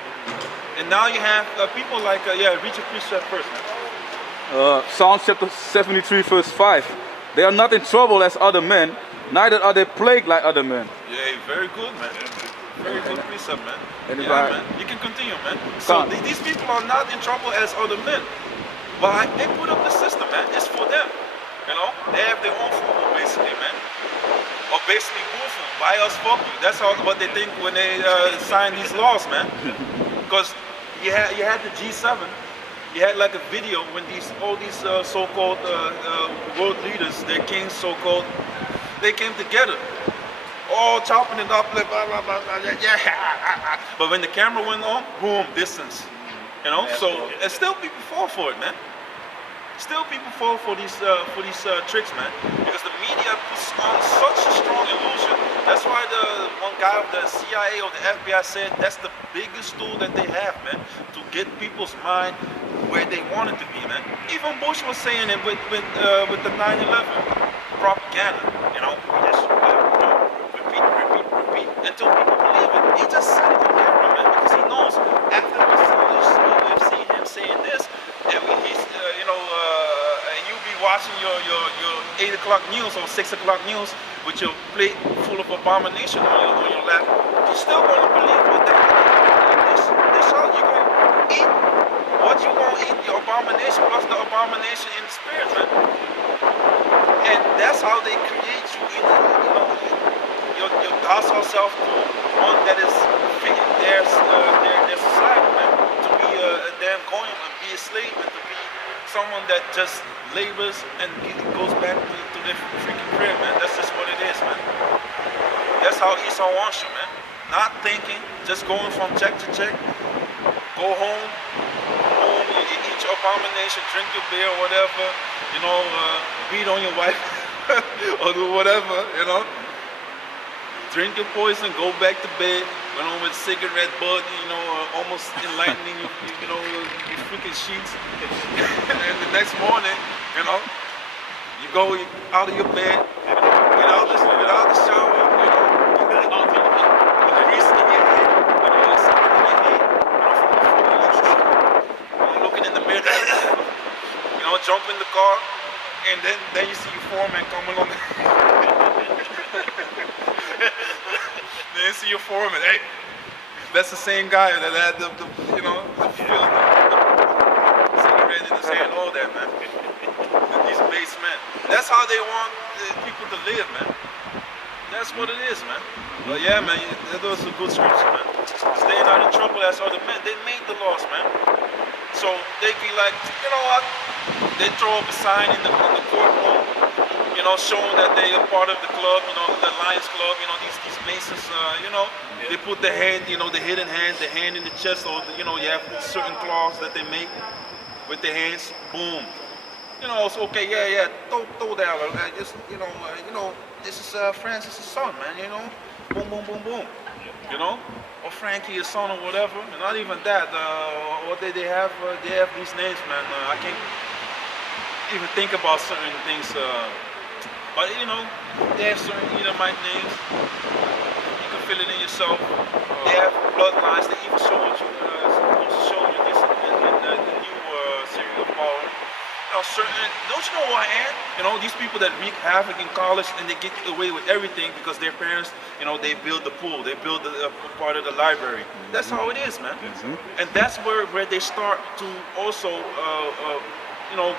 And now you have people like, read your precept first, man. Psalms chapter 73 verse 5. They are not in trouble as other men, neither are they plagued like other men. Yeah, very good, man. Very good precept, man. And if Yeah, I- man. You can continue, man. So these people are not in trouble as other men. But they put up the system, man. It's for them. You know? They have their own food, basically, man. Or basically bullfood. Buy us, fuck you. That's what they think when they sign these laws, man. Because you had the G7. You had like a video when all these so-called world leaders, their kings so-called, they came together. all chopping it up, like, blah, blah, blah, blah, yeah. But when the camera went on, boom, distance. You know, so and still people fall for it, man. Still people fall for these tricks, man, because the media puts on such a strong illusion. That's why the one guy of the CIA or the FBI said that's the biggest tool that they have, man, to get people's mind where they want it to be, man. Even Bush was saying it with the 9/11 propaganda, you know, just repeat until people believe it. He just said it on camera, man, because he knows after we've seen him saying this, and he's and you be watching your 8 o'clock news or 6 o'clock news with your plate full of abomination on your lap, you're still gonna believe what the hell they show. You're gonna eat what you gonna eat, your abomination plus the abomination in the spirit, man. And that's how they create you in your docile self to one that is fitting their society, man. To be a damn going and be a slave and to be someone that just labors and goes back to their freaking crib, man. That's just what it is, man. That's how Esau wants you, man. Not thinking, just going from check to check. Go home, you eat your abomination, drink your beer or whatever, you know, beat on your wife or do whatever, you know. Drink your poison, go back to bed, went on with cigarette butt, you know, almost enlightening your freaking sheets. And the next morning, you know, you go out of your bed, you know, get out the shower, you know, grease in your head, you know, you're sitting in your head, you know, looking in the mirror, you know, jump in the car, and then you see your foreman coming on. Then you see your foreman. Hey, that's the same guy that had the cigarette in his hand, all that, man. These base men. That's how they want people to live, man. That's what it is, man. But yeah, man, that was a good scripture, man. Staying out of trouble as other men. They made the laws, man. So they be like, you know what? They throw up a sign in the courtroom, you know, showing that they are part of the club, you know, the Lions Club, you know, these Masons, you know, they put the hand, you know, the hidden hand, the hand in the chest, or, you know, you have certain claws that they make with their hands, boom. You know, it's okay, yeah, throw that, just, you know, this is Francis' son, man, you know, boom, boom, boom, boom, you know, or Frankie, his son, or whatever, and not even that, what they have these names, man, I can't even think about certain things, but you know, they have certain Edomite names, you can fill it in yourself, they have bloodlines, they even showed you, supposed to show you this in the new series of Paul. You know, certain, don't you know who I am? You know, these people that wreak havoc in college and they get away with everything because their parents, you know, they build the pool, they build the part of the library. That's how it is, man. And that's where they start to also, you know,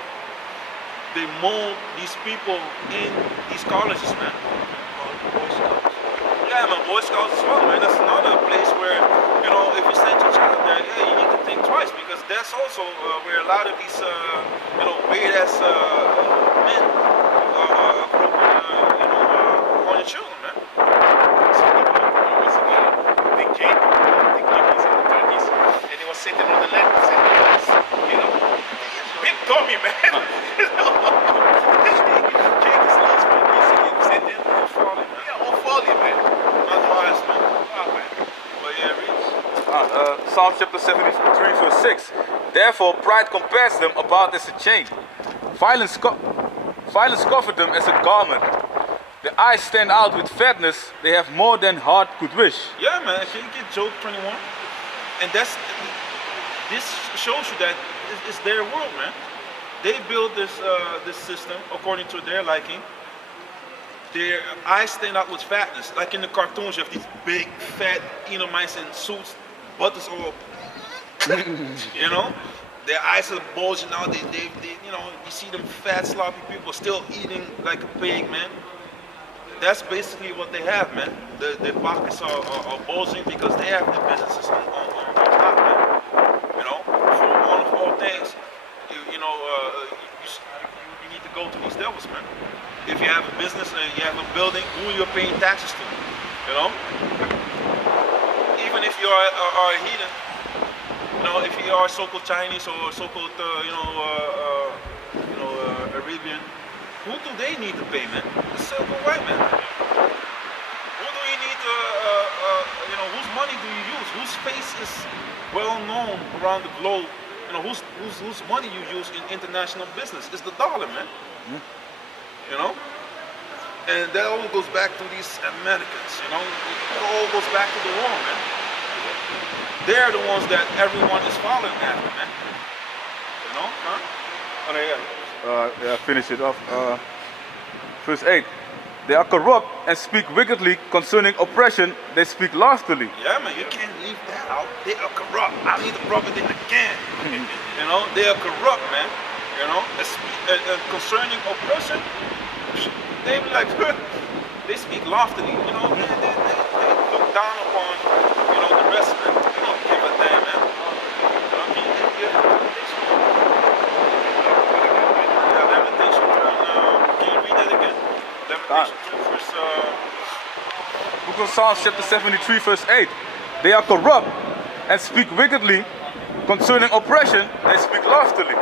they mold these people in these colleges, man. Boy Scouts. Yeah, man, Boy Scouts as well, man. That's another place where, you know, if you send your child there, yeah, you need to think twice because that's also where a lot of these, you know, weird-ass men are appropriate, you know, on your children, man. Big Jake, I think he was in the 30s, and he was sitting on the left side, you know, big dummy, man. Jake is lost, man. You see him sitting all folly, man. Yeah, all folly, man. Not wise, man. Oh, man. But yeah, read. Psalm chapter 73 verse 6. Therefore pride compares them about as a chain. Violence covered them as a garment. The eyes stand out with fatness. They have more than heart could wish. Yeah, man. Can you get Job 21? And this shows you that it's their world, man. They build this system according to their liking. Their eyes stand out with fatness. Like in the cartoons, you have these big, fat Edomites in suits, buttons all, you know? Their eyes are bulging out. They, you know, you see them fat, sloppy people still eating like a pig, man. That's basically what they have, man. Their pockets are bulging because they have their businesses on top, man. You know, for one of all things, you need to go to these devils, man. If you have a business and you have a building, who you're paying taxes to? You know, even if you are a heathen, you know, if you are so-called Chinese or so-called Arabian, who do they need to pay, man? The so-called white man. Who do you need you know, whose money do you use? Whose face is well known around the globe? You know, whose money you use in international business? It's the dollar, man. You know? And that all goes back to these Americans, you know? It all goes back to the war, man. They're the ones that everyone is following after, man. You know? Huh? Oh, yeah. Finish it off. Verse 8. They are corrupt and speak wickedly concerning oppression. They speak loftily. Yeah, man, you can't leave that out. They are corrupt. I need to rub it in again. You know, they are corrupt, man. You know, concerning oppression, they be like, they speak loftily. You know, they look down upon, you know, the rest, man. They don't give a damn, man. You know, can you give Lamentation 2, can you read that again? Lamentation 2, verse... Book of Psalms chapter 73 verse 8. They are corrupt and speak wickedly concerning oppression. They speak loftily.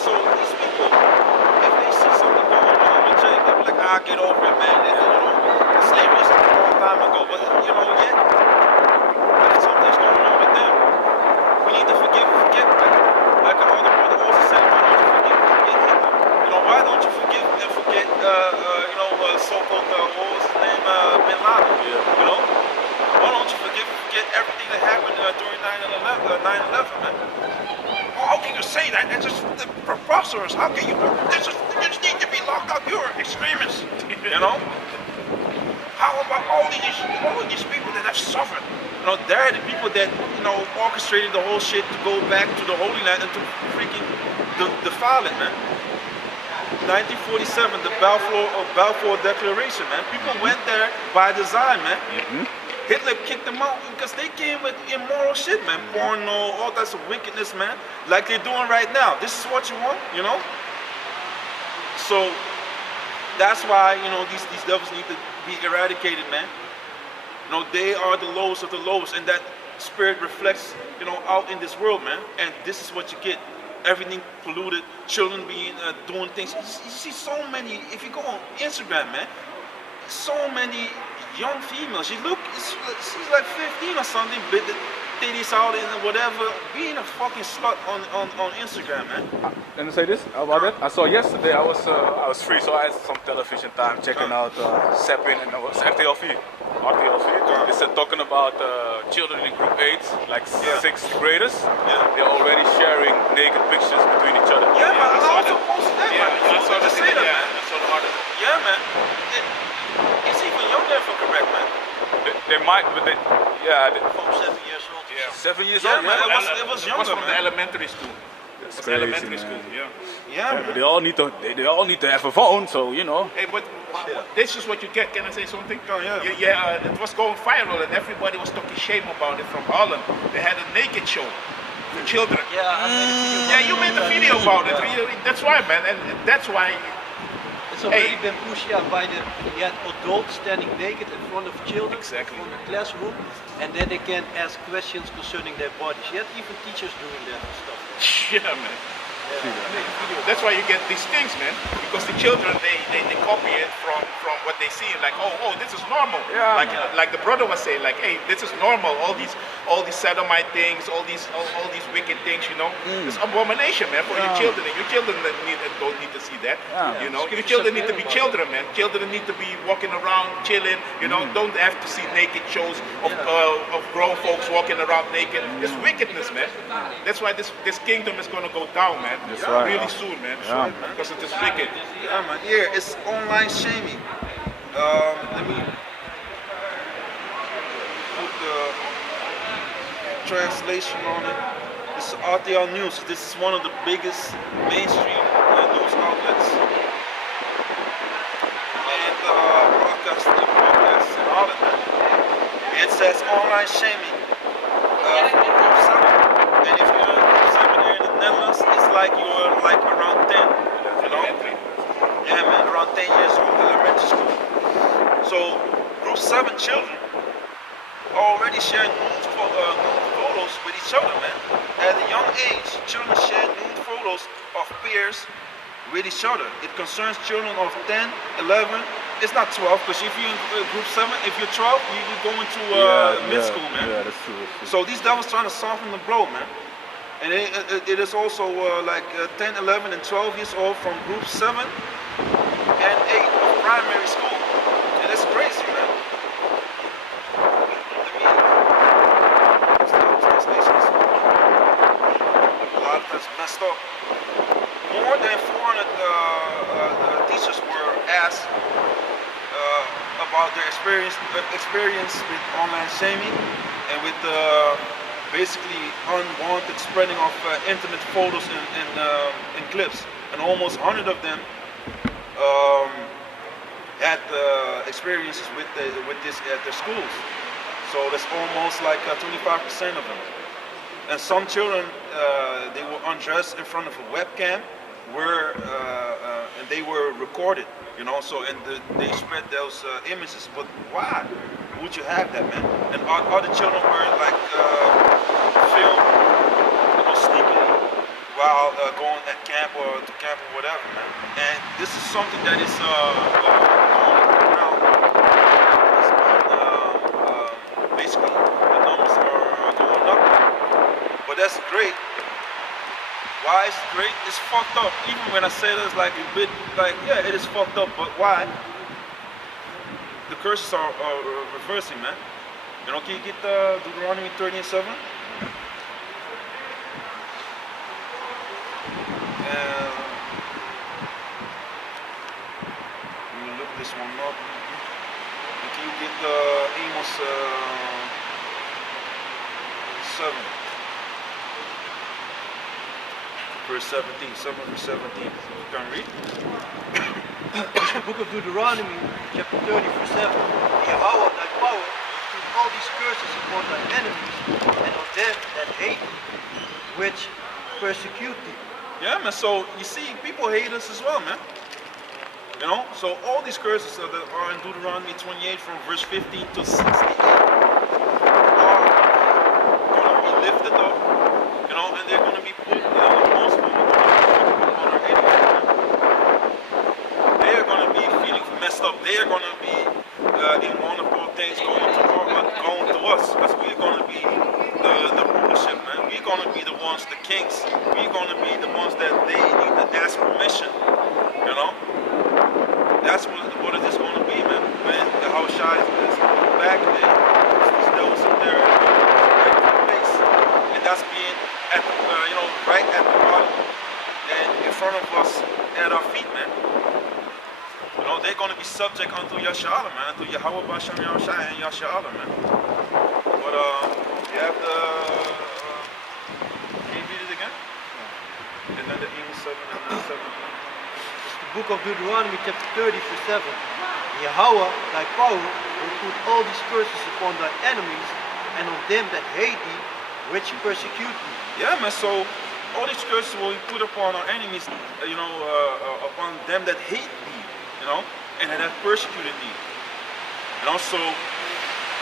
So these people, if they see something going on with Jake, they'll be like, ah, get over it, man. And, you know, slavery is a long time ago. But, you know, yet, if something's going on with them, we need to forgive and forget, man. Like our other brother also said, why don't you forgive and forget Hitler? You know, why don't you forgive and forget, you know, so-called, what was his name, Bin Laden? You know? Why don't you forgive and forget everything that happened during 9/11, man? How can you say that? That's just preposterous. How can you? You just need to be locked up. You're extremists. You know? How about all of these people that have suffered? You know, they're the people that, you know, orchestrated the whole shit to go back to the Holy Land and to freaking defile it, man. 1947, the Balfour Declaration, man. People went there by design, man. Hitler kicked them out because they came with immoral shit, man. Porno, all types of wickedness, man. Like they're doing right now. This is what you want, you know? So that's why, you know, these devils need to be eradicated, man. You know, they are the lowest of the lowest, and that spirit reflects, you know, out in this world, man. And this is what you get. Everything polluted, children being doing things. You see so many, if you go on Instagram, man, so many young females. She's like 15 or something, bit the titties out and whatever, being a fucking slut on Instagram, man. Let me say this about it. I saw yesterday, I was free, so I had some television time checking out Seppin, and it was RTLV. They said talking about children in group 8, like 6th graders. They're already sharing naked pictures between each other. Yeah, man, I also posted that, man. I saw the say that, man. I saw the article. Yeah, man. It's even younger, if I'm correct, man. They might, but they, From 7 years old. Yeah. 7 years Yeah, old. man, Yeah, it was It was younger, from the man. elementary school. That's It was crazy, elementary man. school, yeah. Yeah, But man. they all need to have a phone, so you know. Hey, but this is what you get. Can I say something? Oh, yeah. It was going viral and everybody was talking shame about it from Holland. They had a naked show for children. Yeah, I made a video. Yeah, you made a video about it. That's why, man, and that's why. It's already been pushed by you had adults standing naked in front of children Exactly. from the classroom, and then they can ask questions concerning their bodies. You had even teachers doing that and stuff. Yeah, man. That's why you get these things, man. Because the children they copy it from what they see, like oh this is normal. Yeah, like the brother was saying, like hey, this is normal. All these sodomite things, all these wicked things, you know. It's abomination, man, for your children. And your children don't need to see that. Yeah. You know, your children need to be children, man. Children need to be walking around, chilling. You know, don't have to see naked shows of grown folks walking around naked. It's wickedness, man. That's why this kingdom is gonna go down, man. That's right. Really soon, man. Yeah. Because it is wicked. Yeah, man. Yeah, it's online shaming. Let me put the translation on it. This is RTL News. This is one of the biggest mainstream news outlets. And broadcasts in Holland. It says online shaming. From group 7. And if you're in group 7 here in the Netherlands, it's like you're like around 10. You know? Yeah, man, around 10 years old, elementary school. 7 children already share nude photos with each other, man. At a young age, children share nude photos of peers with each other. It concerns children of 10, 11. It's not 12, because if you're in group 7, if you're 12, you go into mid school, man. Yeah, that's true. So these devils trying to soften the blow, man. And it is also like 10, 11, and 12 years old from group 7 and 8 of primary school. And that's crazy, man. A lot of times messed up. More than 400 teachers were asked about their experience with online shaming and with basically unwanted spreading of intimate photos and clips. And almost 100 of them had experiences with this at their schools. So that's almost like 25% of them. And some children, they were undressed in front of a webcam, and they were recorded, you know. So they spread those images. But why would you have that, man? And other children were like filmed, you know, sneakily while going at camp or to camp or whatever, man. And this is something that is going around. Basically, the numbers are going up, man. But that's great. Why is it great? It's fucked up. Even when I say that, it's like a bit like, yeah, it is fucked up, but why? The curses are reversing, man. You know, can you get Deuteronomy 30:7? And let me look this one up. And can you get Amos 7? Verse 17, 7 verse 17. You can read. The book of Deuteronomy, chapter 30, verse 7. Yahweh, thy power, will put all these curses upon thy enemies, and on them that hate thee, which persecute thee. Yeah, man. So you see, people hate us as well, man. You know. So all these curses that are in Deuteronomy 28, from verse 15 to 68, are gonna be lifted up. You know, and they're gonna be put. You know, most of them are gonna be put on our enemies, man. They are gonna be feeling messed up. They are gonna be in wonderful things going to us, because we're gonna be the rulership, man. We're gonna be the ones, the kings. We're gonna be the ones that they need to ask permission. You know, that's what it is gonna be, man. When the house shy is back there, these devils in there, right in the face, and that's being at the, you know, right at the bottom and in front of us at our feet, man. You know, they're going to be subject unto Yashala, man, unto Yahweh Basham Yahushai and Yashala, man. But you have the, can you read it again? And then the Amos 7 and the 17. The book of Deuteronomy, chapter 30, verse 7. Yahweh, thy power, will put all these curses upon thy enemies, and on them that hate thee, which persecute thee. Yeah, man, so all these curses will be put upon our enemies, you know, upon them that hate thee, you know, and that have persecuted thee. And also,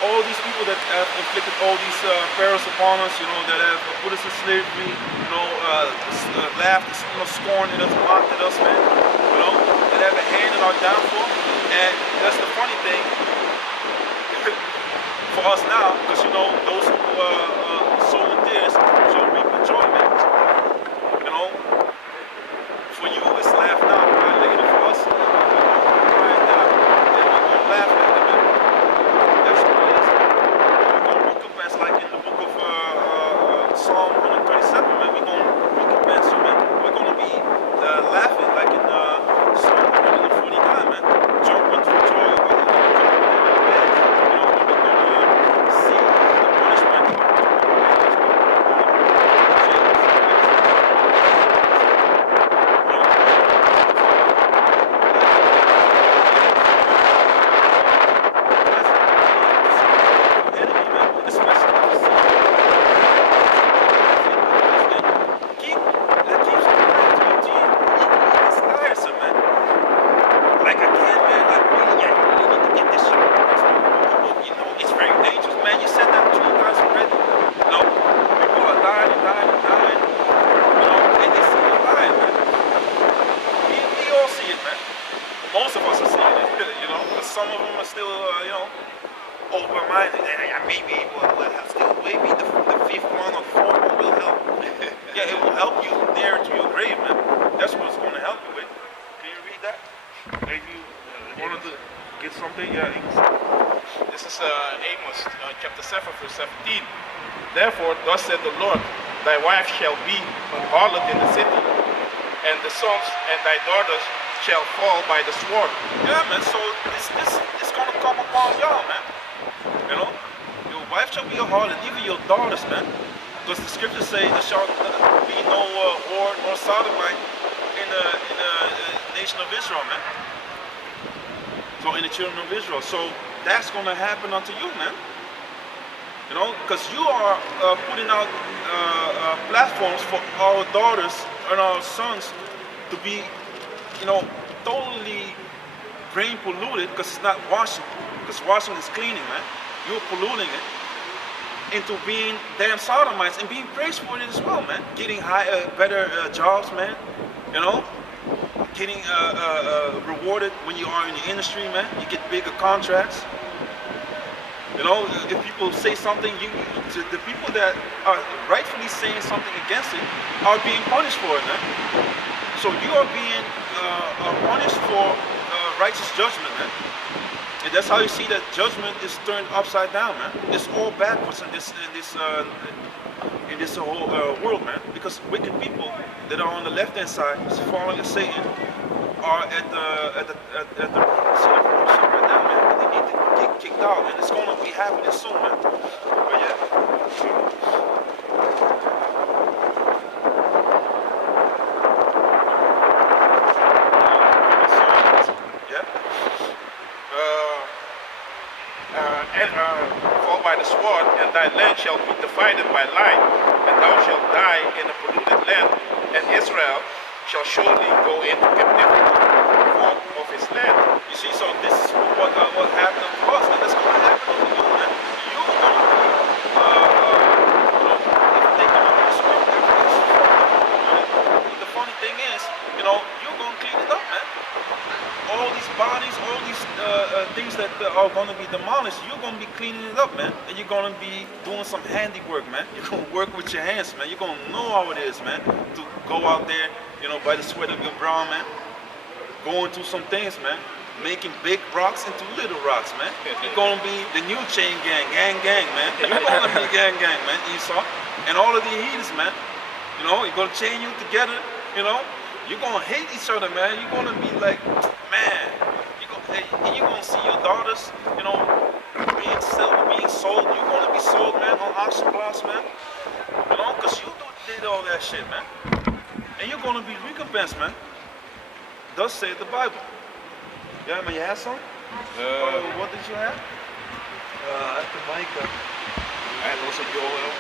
all these people that have inflicted all these perils upon us, you know, that have put us in slavery, you know, laughed, you know, scorned at us, mocked at us, man, you know, that have a hand in our downfall. And that's the funny thing for us now, because, you know, those who sow in tears shall reap in joy, man. You know, for you it's laugh now, cry later. For us, we're cry now, and we're going to laugh later, man. That's what it is, man. We're going to recompense, like in the book of Psalm 137, man. We're going to recompense you, man. We're going to be laughing, like in Psalm 149, man. Jumping for joy, but you know, we're going to see the punishment. still, open-minded. Yeah, maybe it will help. Still, maybe the fifth one or the fourth one will help. Yeah, it will help you nearer to your grave, man. That's what it's going to help you with. Can you read that? Maybe you wanted to get something? Yeah, Amos. This is Amos chapter 7 verse 17. Therefore, thus said the Lord, thy wife shall be an harlot in the city, and the sons and thy daughters shall fall by the sword. Yeah, man. So this is going to come upon y'all, man. You know, your wife shall be a harlot, even your daughters, man. Because the scriptures say there shall be no war nor sodomite in the nation of Israel, man. So in the children of Israel. So that's going to happen unto you, man. You know, because you are putting out platforms for our daughters and our sons to be, totally brain polluted because it's not washing. Because washing is cleaning, man. You're polluting it into being damn sodomites and being praised for it as well, man. Getting better jobs, man. You know, getting rewarded when you are in the industry, man. You get bigger contracts. You know, if people say something, the people that are rightfully saying something against it are being punished for it, man. So you are being punished for righteous judgment, man. And that's how you see that judgment is turned upside down, man. It's all backwards in this whole world, man. Because wicked people that are on the left-hand side, following Satan, are at the seat of rulership right now, man. And they need to get kicked out, and it's gonna be happening soon, man. But yeah. Fall by the sword, and thy land shall be divided by line, and thou shalt die in a polluted land, and Israel shall surely go into captivity forth of his land. You see, so this is what happened to us, and that's going to happen to you, man. You're going to be, if they come to this world, everything's fucked up. The funny thing is, you're going to clean it up, man. All these bodies, all these things that are going to be demolished, you're going to be cleaning it up, man. And you're going to be doing some handiwork, man. You're going to work with your hands, man. You're going to know how it is, man, to go out there, by the sweat of your brow, man. Going through some things, man. Making big rocks into little rocks, man. You're going to be the new chain gang, man. You're going to be gang, man, Esau. And all of the heathens, man. You're going to chain you together, You're going to hate each other, man. You're going to be like, man. You're going to see your daughters, being sold. You're going to be sold, man, on auction blocks, man. Because you did all that shit, man. And you're going to be recompensed, man. Thus saith the Bible. Yeah, man, you have some? What did you have? After Micah. And also Joel.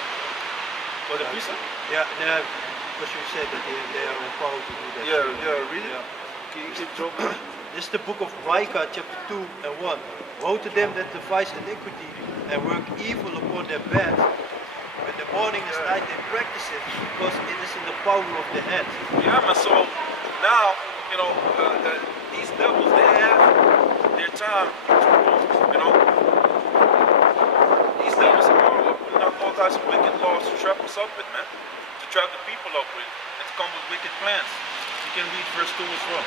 For the pizza? Yeah, because you said that they are empowered to do that. Yeah, read it. Yeah. Can you keep joking? This is the book of Micah, chapter 2 and 1. Woe to them that devise iniquity and work evil upon their bed. When the morning is night, they practice it, because it is in the power of the head. Yeah, man, so now, these devils, they have their time to rule, These devils are putting out all types of wicked laws to trap us up with, man. To trap the people up with, and to come with wicked plans. You can read verse 2 as well.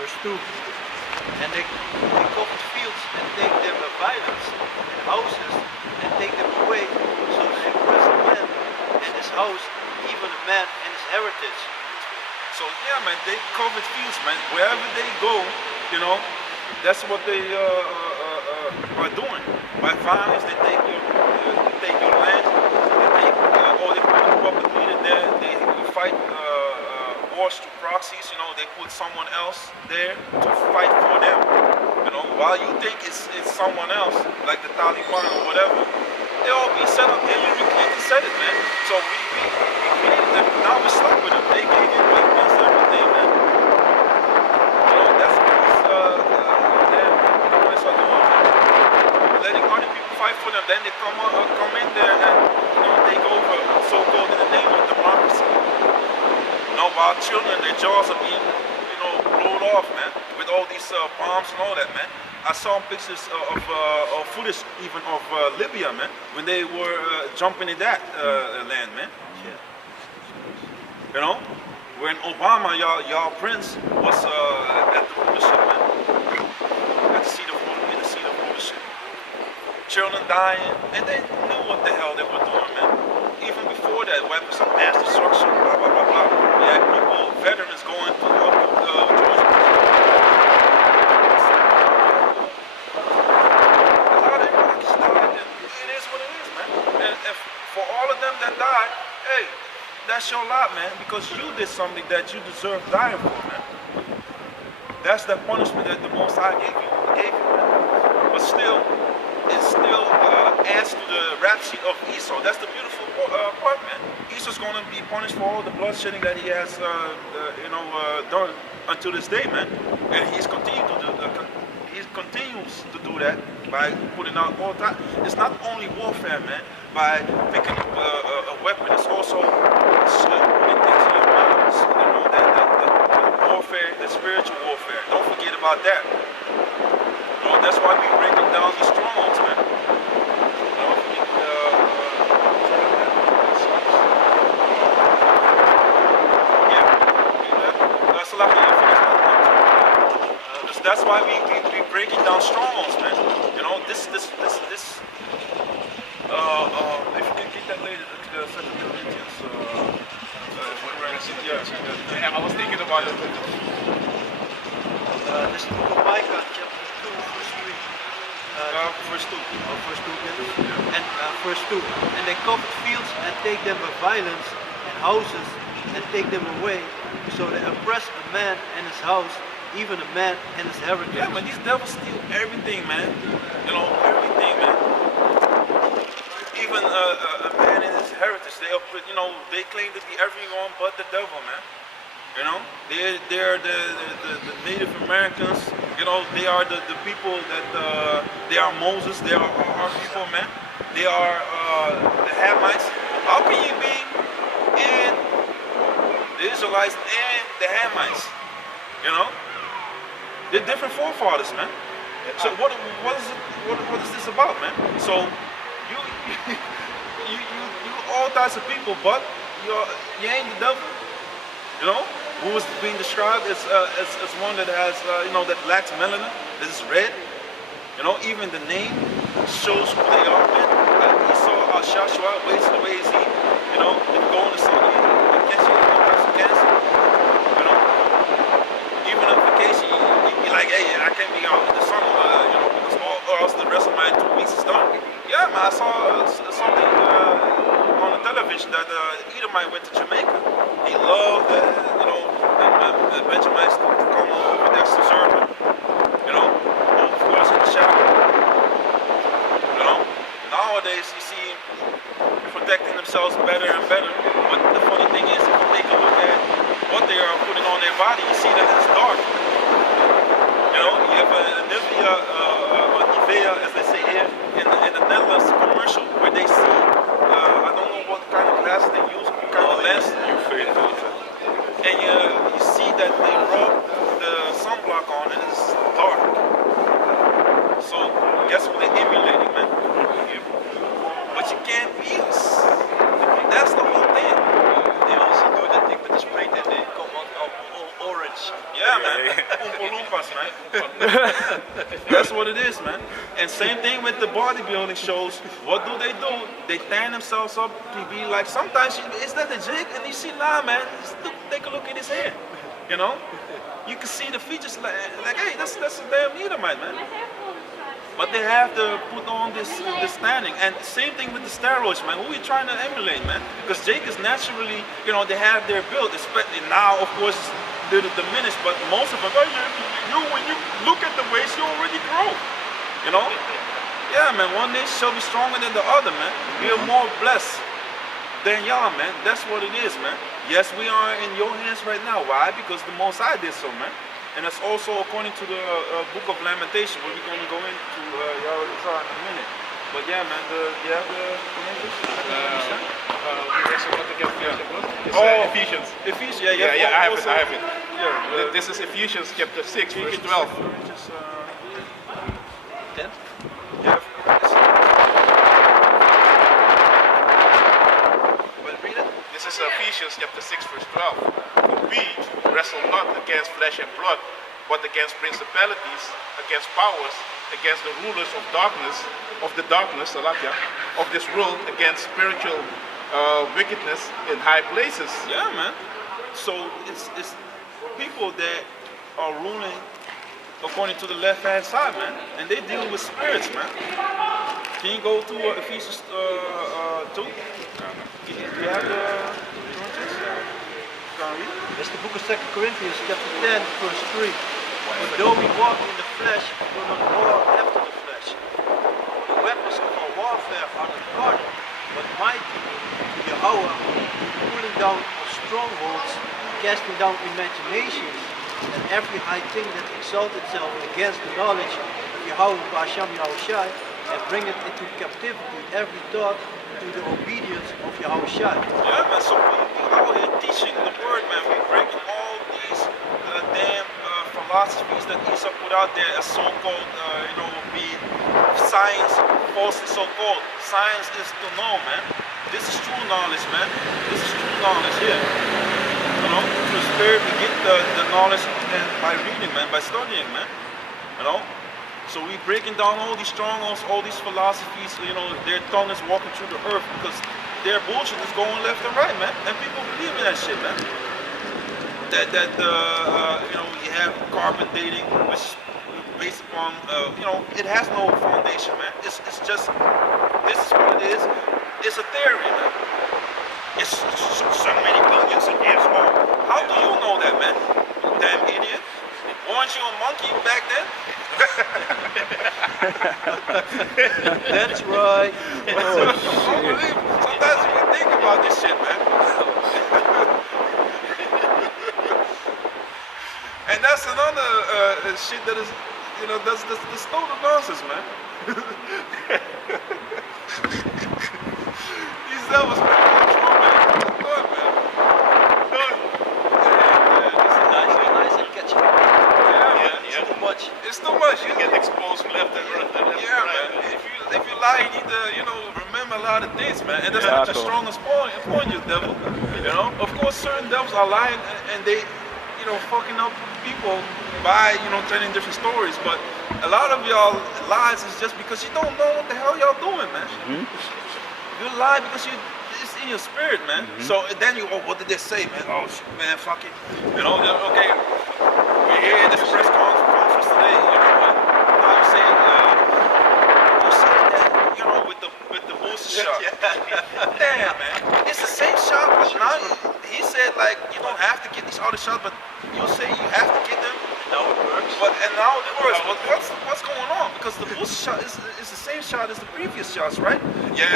Verse 2. And they covet fields and take them by violence, and houses, and take them away, so they oppress the man and his house, even the man and his heritage. So yeah, man, they covet fields, man. Wherever they go, that's what they are doing. By violence, they take your land, they put a puppet leader there. They fight wars to proxies. They put someone else there to fight for them. While you think it's someone else, like the Taliban or whatever, they all be set up. Hillary Clinton said it, man. So we created them. Now we're stuck with them. They gave it weapons, everything, man. That's what these damn economists are doing, man. Letting other people fight for them. Then they come in there and take over, so-called in the name of democracy. While children, their jaws are being, rolled off, man, with all these bombs and all that, man. I saw pictures of footage even of Libya, man, when they were jumping in that land, man. You know, when Obama, y'all prince, was at the rulership, man, at the seat of rulership. Children dying, and they knew what the hell they were doing, man. Even before that, weapons of mass destruction, blah blah blah blah. We had people, veterans going to Jerusalem. A lot of Iraqis died, and it is what it is, man. And if, for all of them that died, hey, that's your lot, man, because you did something that you deserve dying for, man. That's the punishment that the Most High gave you, man. But still, it still adds to the rap sheet of Esau. That's the beautiful part, man. Esau's going to be punished for all the bloodshedding that he has, done until this day, man. And he continues to do that by putting out all time. It's not only warfare, man. By picking up a weapon, it's also putting things in your minds. You know, that warfare, the spiritual warfare. Don't forget about that. You know, that's why we breaking down these strongholds, man. You know, that's why we breaking down strongholds, man. You know, this. If you can get that later, the 2 Corinthians. I was thinking about it. This is the book of Micah, chapter 2, verse 3. Verse 2. Verse 2, and verse 2. And they covet fields and take them by violence, and houses and take them away. So they oppress a man and his house, even a man and his heritage. Yeah, man, these devils steal everything, man. You know, everything, man. Even a man and his heritage, they claim to be everyone but the devil, man. You know, they're the Native Americans. You know, they are the people that they are Moses. They are our people, man. They are the Hamites. How can you be in the Israelites and the Hamites? You know, they're different forefathers, man. So what is this about, man? So you all types of people, but you ain't the devil. You know, who is being described as one that has that lacks melanin, that is red. You know, even the name shows who they are, man. Esau or Joshua, ways the way is he. You know, if you go in the sun, you catch it, all types of cancer. You know, even on vacation, you be like, hey, I can't be out in the sun, because or else the rest of my 2 weeks is done. Yeah, man, I saw something on the television that Edomite went to Jamaica. He loved the Benjamites to come over there to serve him. You know, of course in the shower. You know, nowadays you see protecting themselves better and better. But the funny thing is, if you take a look at what they are putting on their body, you see that it's dark. You know, you have a Nivea, as they say here in the Netherlands commercial, where they see, I don't know what kind of glass they use, what kind of lens. And you see that they rub the sunblock on and it's dark. So guess what they're emulating, man? But you can't be us. That's the whole thing. They also do that thing with the spray that they come on all orange. Yeah, man. Oompa Loompas, man. That's what it is, man. And same thing with the bodybuilding shows. What do? They tan themselves up to be like, sometimes, is that the jig? And you see, nah, man, take a look at his hair. You know? You can see the features like hey, that's a damn Edomite, man. But they have to put on this standing. And same thing with the steroids, man. Who are you trying to emulate, man? Because Jake is naturally, they have their build. Especially now, of course, they're diminished, but most of them, when you look at the waist, you already grow. You know? Yeah, man, one day shall be stronger than the other, man. We are more blessed than y'all, man. That's what it is, man. Yes, we are in your hands right now. Why? Because the Most High did so, man. And that's also according to the book of Lamentation, where we're going to go into, y'all already saw in a minute. But yeah, man, you have the English? We also want to get the book. It's Ephesians. Ephesians, Yeah, I have it. Yeah, This is Ephesians chapter 6, verse 12. man. Yeah, it's, Well, read it. This is Ephesians chapter 6 verse 12. For we wrestle not against flesh and blood, but against principalities, against powers, against the rulers of the darkness, Salakia, of this world, against spiritual wickedness in high places. yeah, man. So it's people that are ruling according to the left-hand side, man, and they deal with spirits, man. Can you go to Ephesians 2? Do you have the Corinthians? Can I read? It's the book of 2 Corinthians, chapter 10, verse 3. For though we walk in the flesh, we do not war after the flesh. For the weapons of our warfare are not carnal, but mighty in Yahweh, pulling down of strongholds, casting down imaginations, and every high thing that exalts itself against the knowledge of Yahweh Ba'asham Yahushai, and bring it into captivity every thought to the obedience of Yahushai. Yeah, man. So we out here teaching the word, man. We breaking all these damn philosophies that Isa put out there as so-called, be science, falsely so-called. Science is to know, man. This is true knowledge, man. This is true knowledge here. Through the spirit we get the knowledge and by reading, man, by studying, man. So we breaking down all these strongholds, all these philosophies, their tongue is walking through the earth because their bullshit is going left and right, man. And people believe in that shit, man. You have carbon dating, which is based upon, it has no foundation, man. It's just, this is what it is. It's a theory, man. It's so many billions of years old. How do you know that, man? You damn idiot. Weren't you a monkey back then? That's right. Unbelievable. Sometimes when you think about this shit, man. And that's another shit that is, that's total nonsense, man. These devils, man, control, man. Good, man. Good. Yeah, Nice and catchy. yeah. It's too much. It's too much. You get exposed left and right. Yeah, man. If you lie, you need to, remember a lot of things, man. And that's not your strongest point, you devil. Of course, certain devils are lying and they, fucking up people by, telling different stories. But a lot of y'all lies is just because you don't know what the hell y'all doing, man. You lie because it's in your spirit, man. So then what did they say, man? Oh, shit, man, fuck it. Okay, we're here at this press conference today, and now you say that, with the bullshit shot. Damn, man. It's the same shot, but now he said, like, you don't have to get these other shots, but you say you have to get them. Now it works. And now it works. But what's going on? Because the bullshit shot is the same shot as the previous shots, right? Yeah,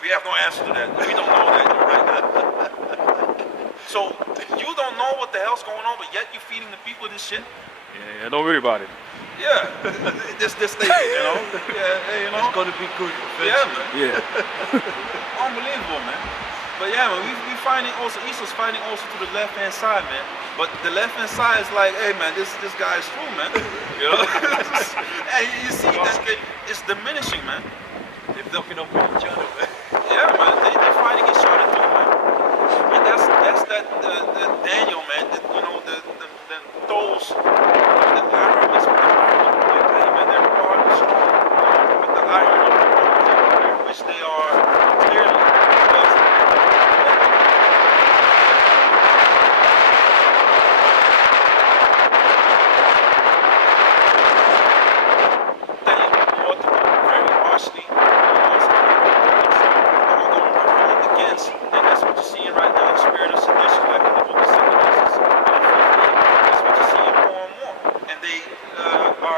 we have no answer to that. We don't know that, right? So you don't know what the hell's going on, but yet you're feeding the people this shit. Yeah, don't worry about it. Yeah, this thing, Yeah, It's gonna be good. Yeah, man. Yeah. Unbelievable, man. But yeah, man, we finding also, Esau's finding also to the left-hand side, man. But the left-hand side is like, hey, man, this guy is true, man. And you see that it's diminishing, man. They're fucking up with each other, man. Yeah, man, they're fighting each other too, man. And that's that Daniel, man. Those the iron is man, they're hard and strong, but the iron which they are clearly.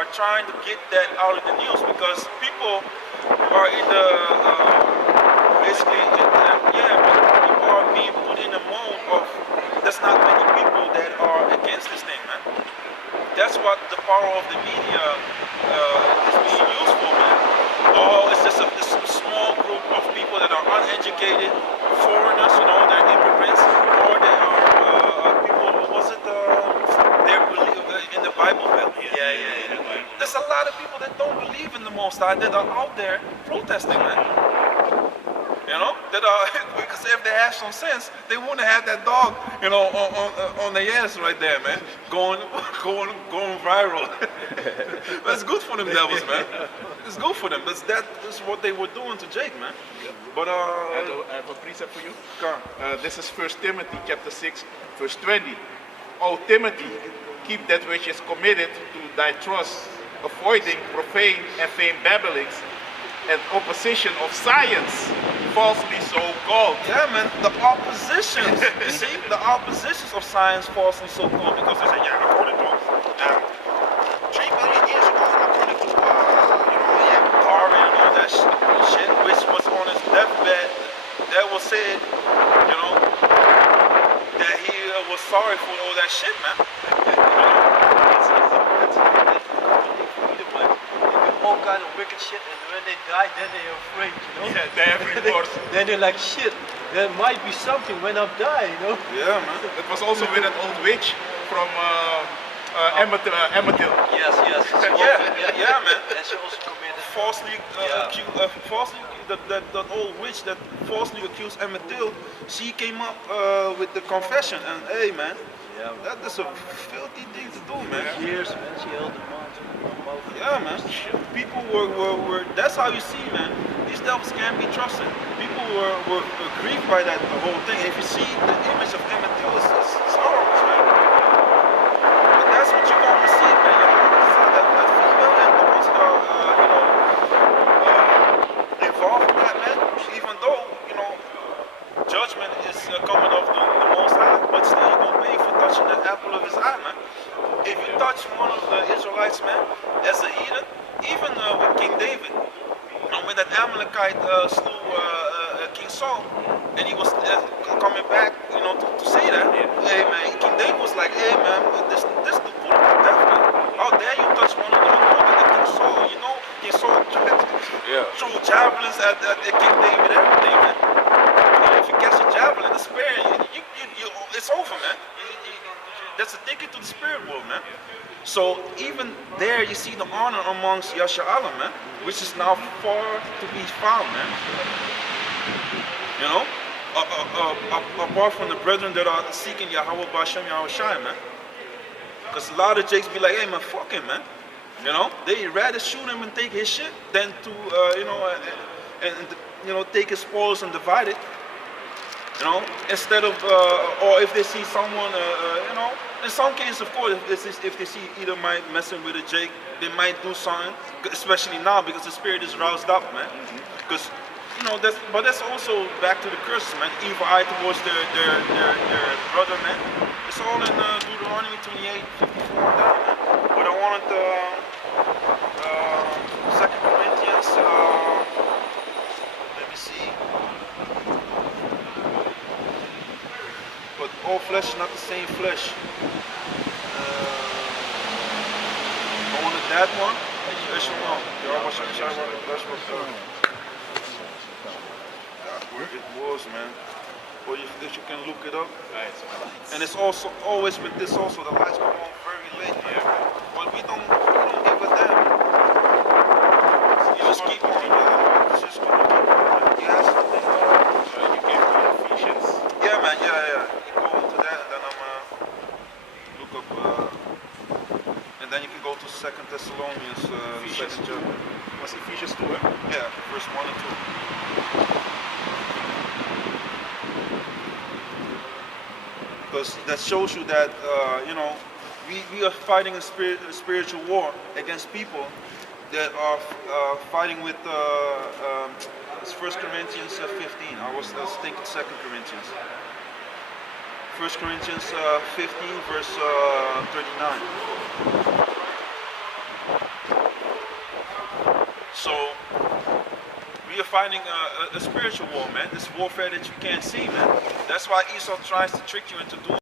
Trying to get that out of the news because people are in the but people are being put in a mode of there's not many people that are against this thing, man. That's what the power of the media is being used for, man. Oh, it's just a small group of people that are uneducated, foreigners, they're immigrants, or they are people. What was it? They're in the Bible Belt. Yeah. There's a a lot of people that don't believe in the Most High that are out there protesting, man. You know, that are because if they have some sense, they wouldn't have that dog, you know, on their ass right there, man, going viral. That's good for them devils, man. It's good for them. That's what they were doing to Jake, man. But I have a precept for you. This is 1 Timothy chapter 6, verse 20. O Timothy, keep that which is committed to thy trust, avoiding profane and vain babblings and opposition of science, falsely so called. yeah, man, the oppositions, you see, the oppositions of science falsely so called, because they say, yeah, according to 3 million years ago, according to Darwin and all that shit, which was on his deathbed, that was said, you know, that he was sorry for all that shit, man. All kind of wicked shit, and when they die, then they're afraid, you know? Yeah, they have remorse. Then they're like, shit, there might be something when I die, you know? Yeah, man. It was also with that old witch from Emmetill. Yes. Yeah, man. And she also committed. Falsely that old witch that falsely accused Emmett Till, she came up with the confession, and hey, man, that is a filthy thing to do, man. Years, man, she held them on. Yeah, man. People were that's how you see, man. These devils can't be trusted. People were grieved by that, the whole thing. If you see the image of Emmett Till, it's horrible, man. But that's what you're gonna see, man. You know, that female and the ones that are, involved in that, man. Even though, you know, judgment is coming off the Most High, but still you're gonna pay for touching the apple of his eye, man. If you touch one of the Israelites, man, as a heathen, even with King David, you know, when that Amalekite slew King Saul, and he was coming back, you know, to say that, hey man, King David was like, hey man, this the bullet of death, man. How dare you touch one of the anointed that King Saul, you know, King Saul threw javelins at King David, everything, man. If you catch a javelin, the spear, it's over, man. That's a ticket to the spirit world, man. So even there, you see the honor amongst Yasha'Allah, man, which is now far to be found, man. You know, apart from the brethren that are seeking Yahweh B'Hashem Yahweh Shai, man. Because a lot of jakes be like, hey man, fuck him, man. You know, they rather shoot him and take his shit than to, you know, and you know, take his spoils and divide it. You know, instead of, or if they see someone, you know, in some cases, of course, if they see either might messing with a Jake, they might do something, especially now because the spirit is roused up, man. Because, you know, but that's also back to the curses, man. Evil eye towards their brother, man. It's all in Deuteronomy 28:54 down, man. But I wanted 2 Corinthians, let me see. But all flesh is not the same flesh. I wanted that one. It was, man. Or if you can look it up. And it's also always with this also, the lights come on very late, man. But we don't give a damn. You just keep on, man. Just keep on. You ask something, you gave me Ephesians. Yeah, man, yeah. You go into that, and then I'm look up, and then you can go to 2 Thessalonians, second chapter. Was Ephesians 2, eh? Yeah, verse 1 and 2. Because that shows you that, you know, we are fighting a spiritual war against people that are fighting with, it's 1 Corinthians 15. I was thinking 2 Corinthians. 1 Corinthians 15, verse 39. So, we are fighting a spiritual war, man. This warfare that you can't see, man. That's why Esau tries to trick you into doing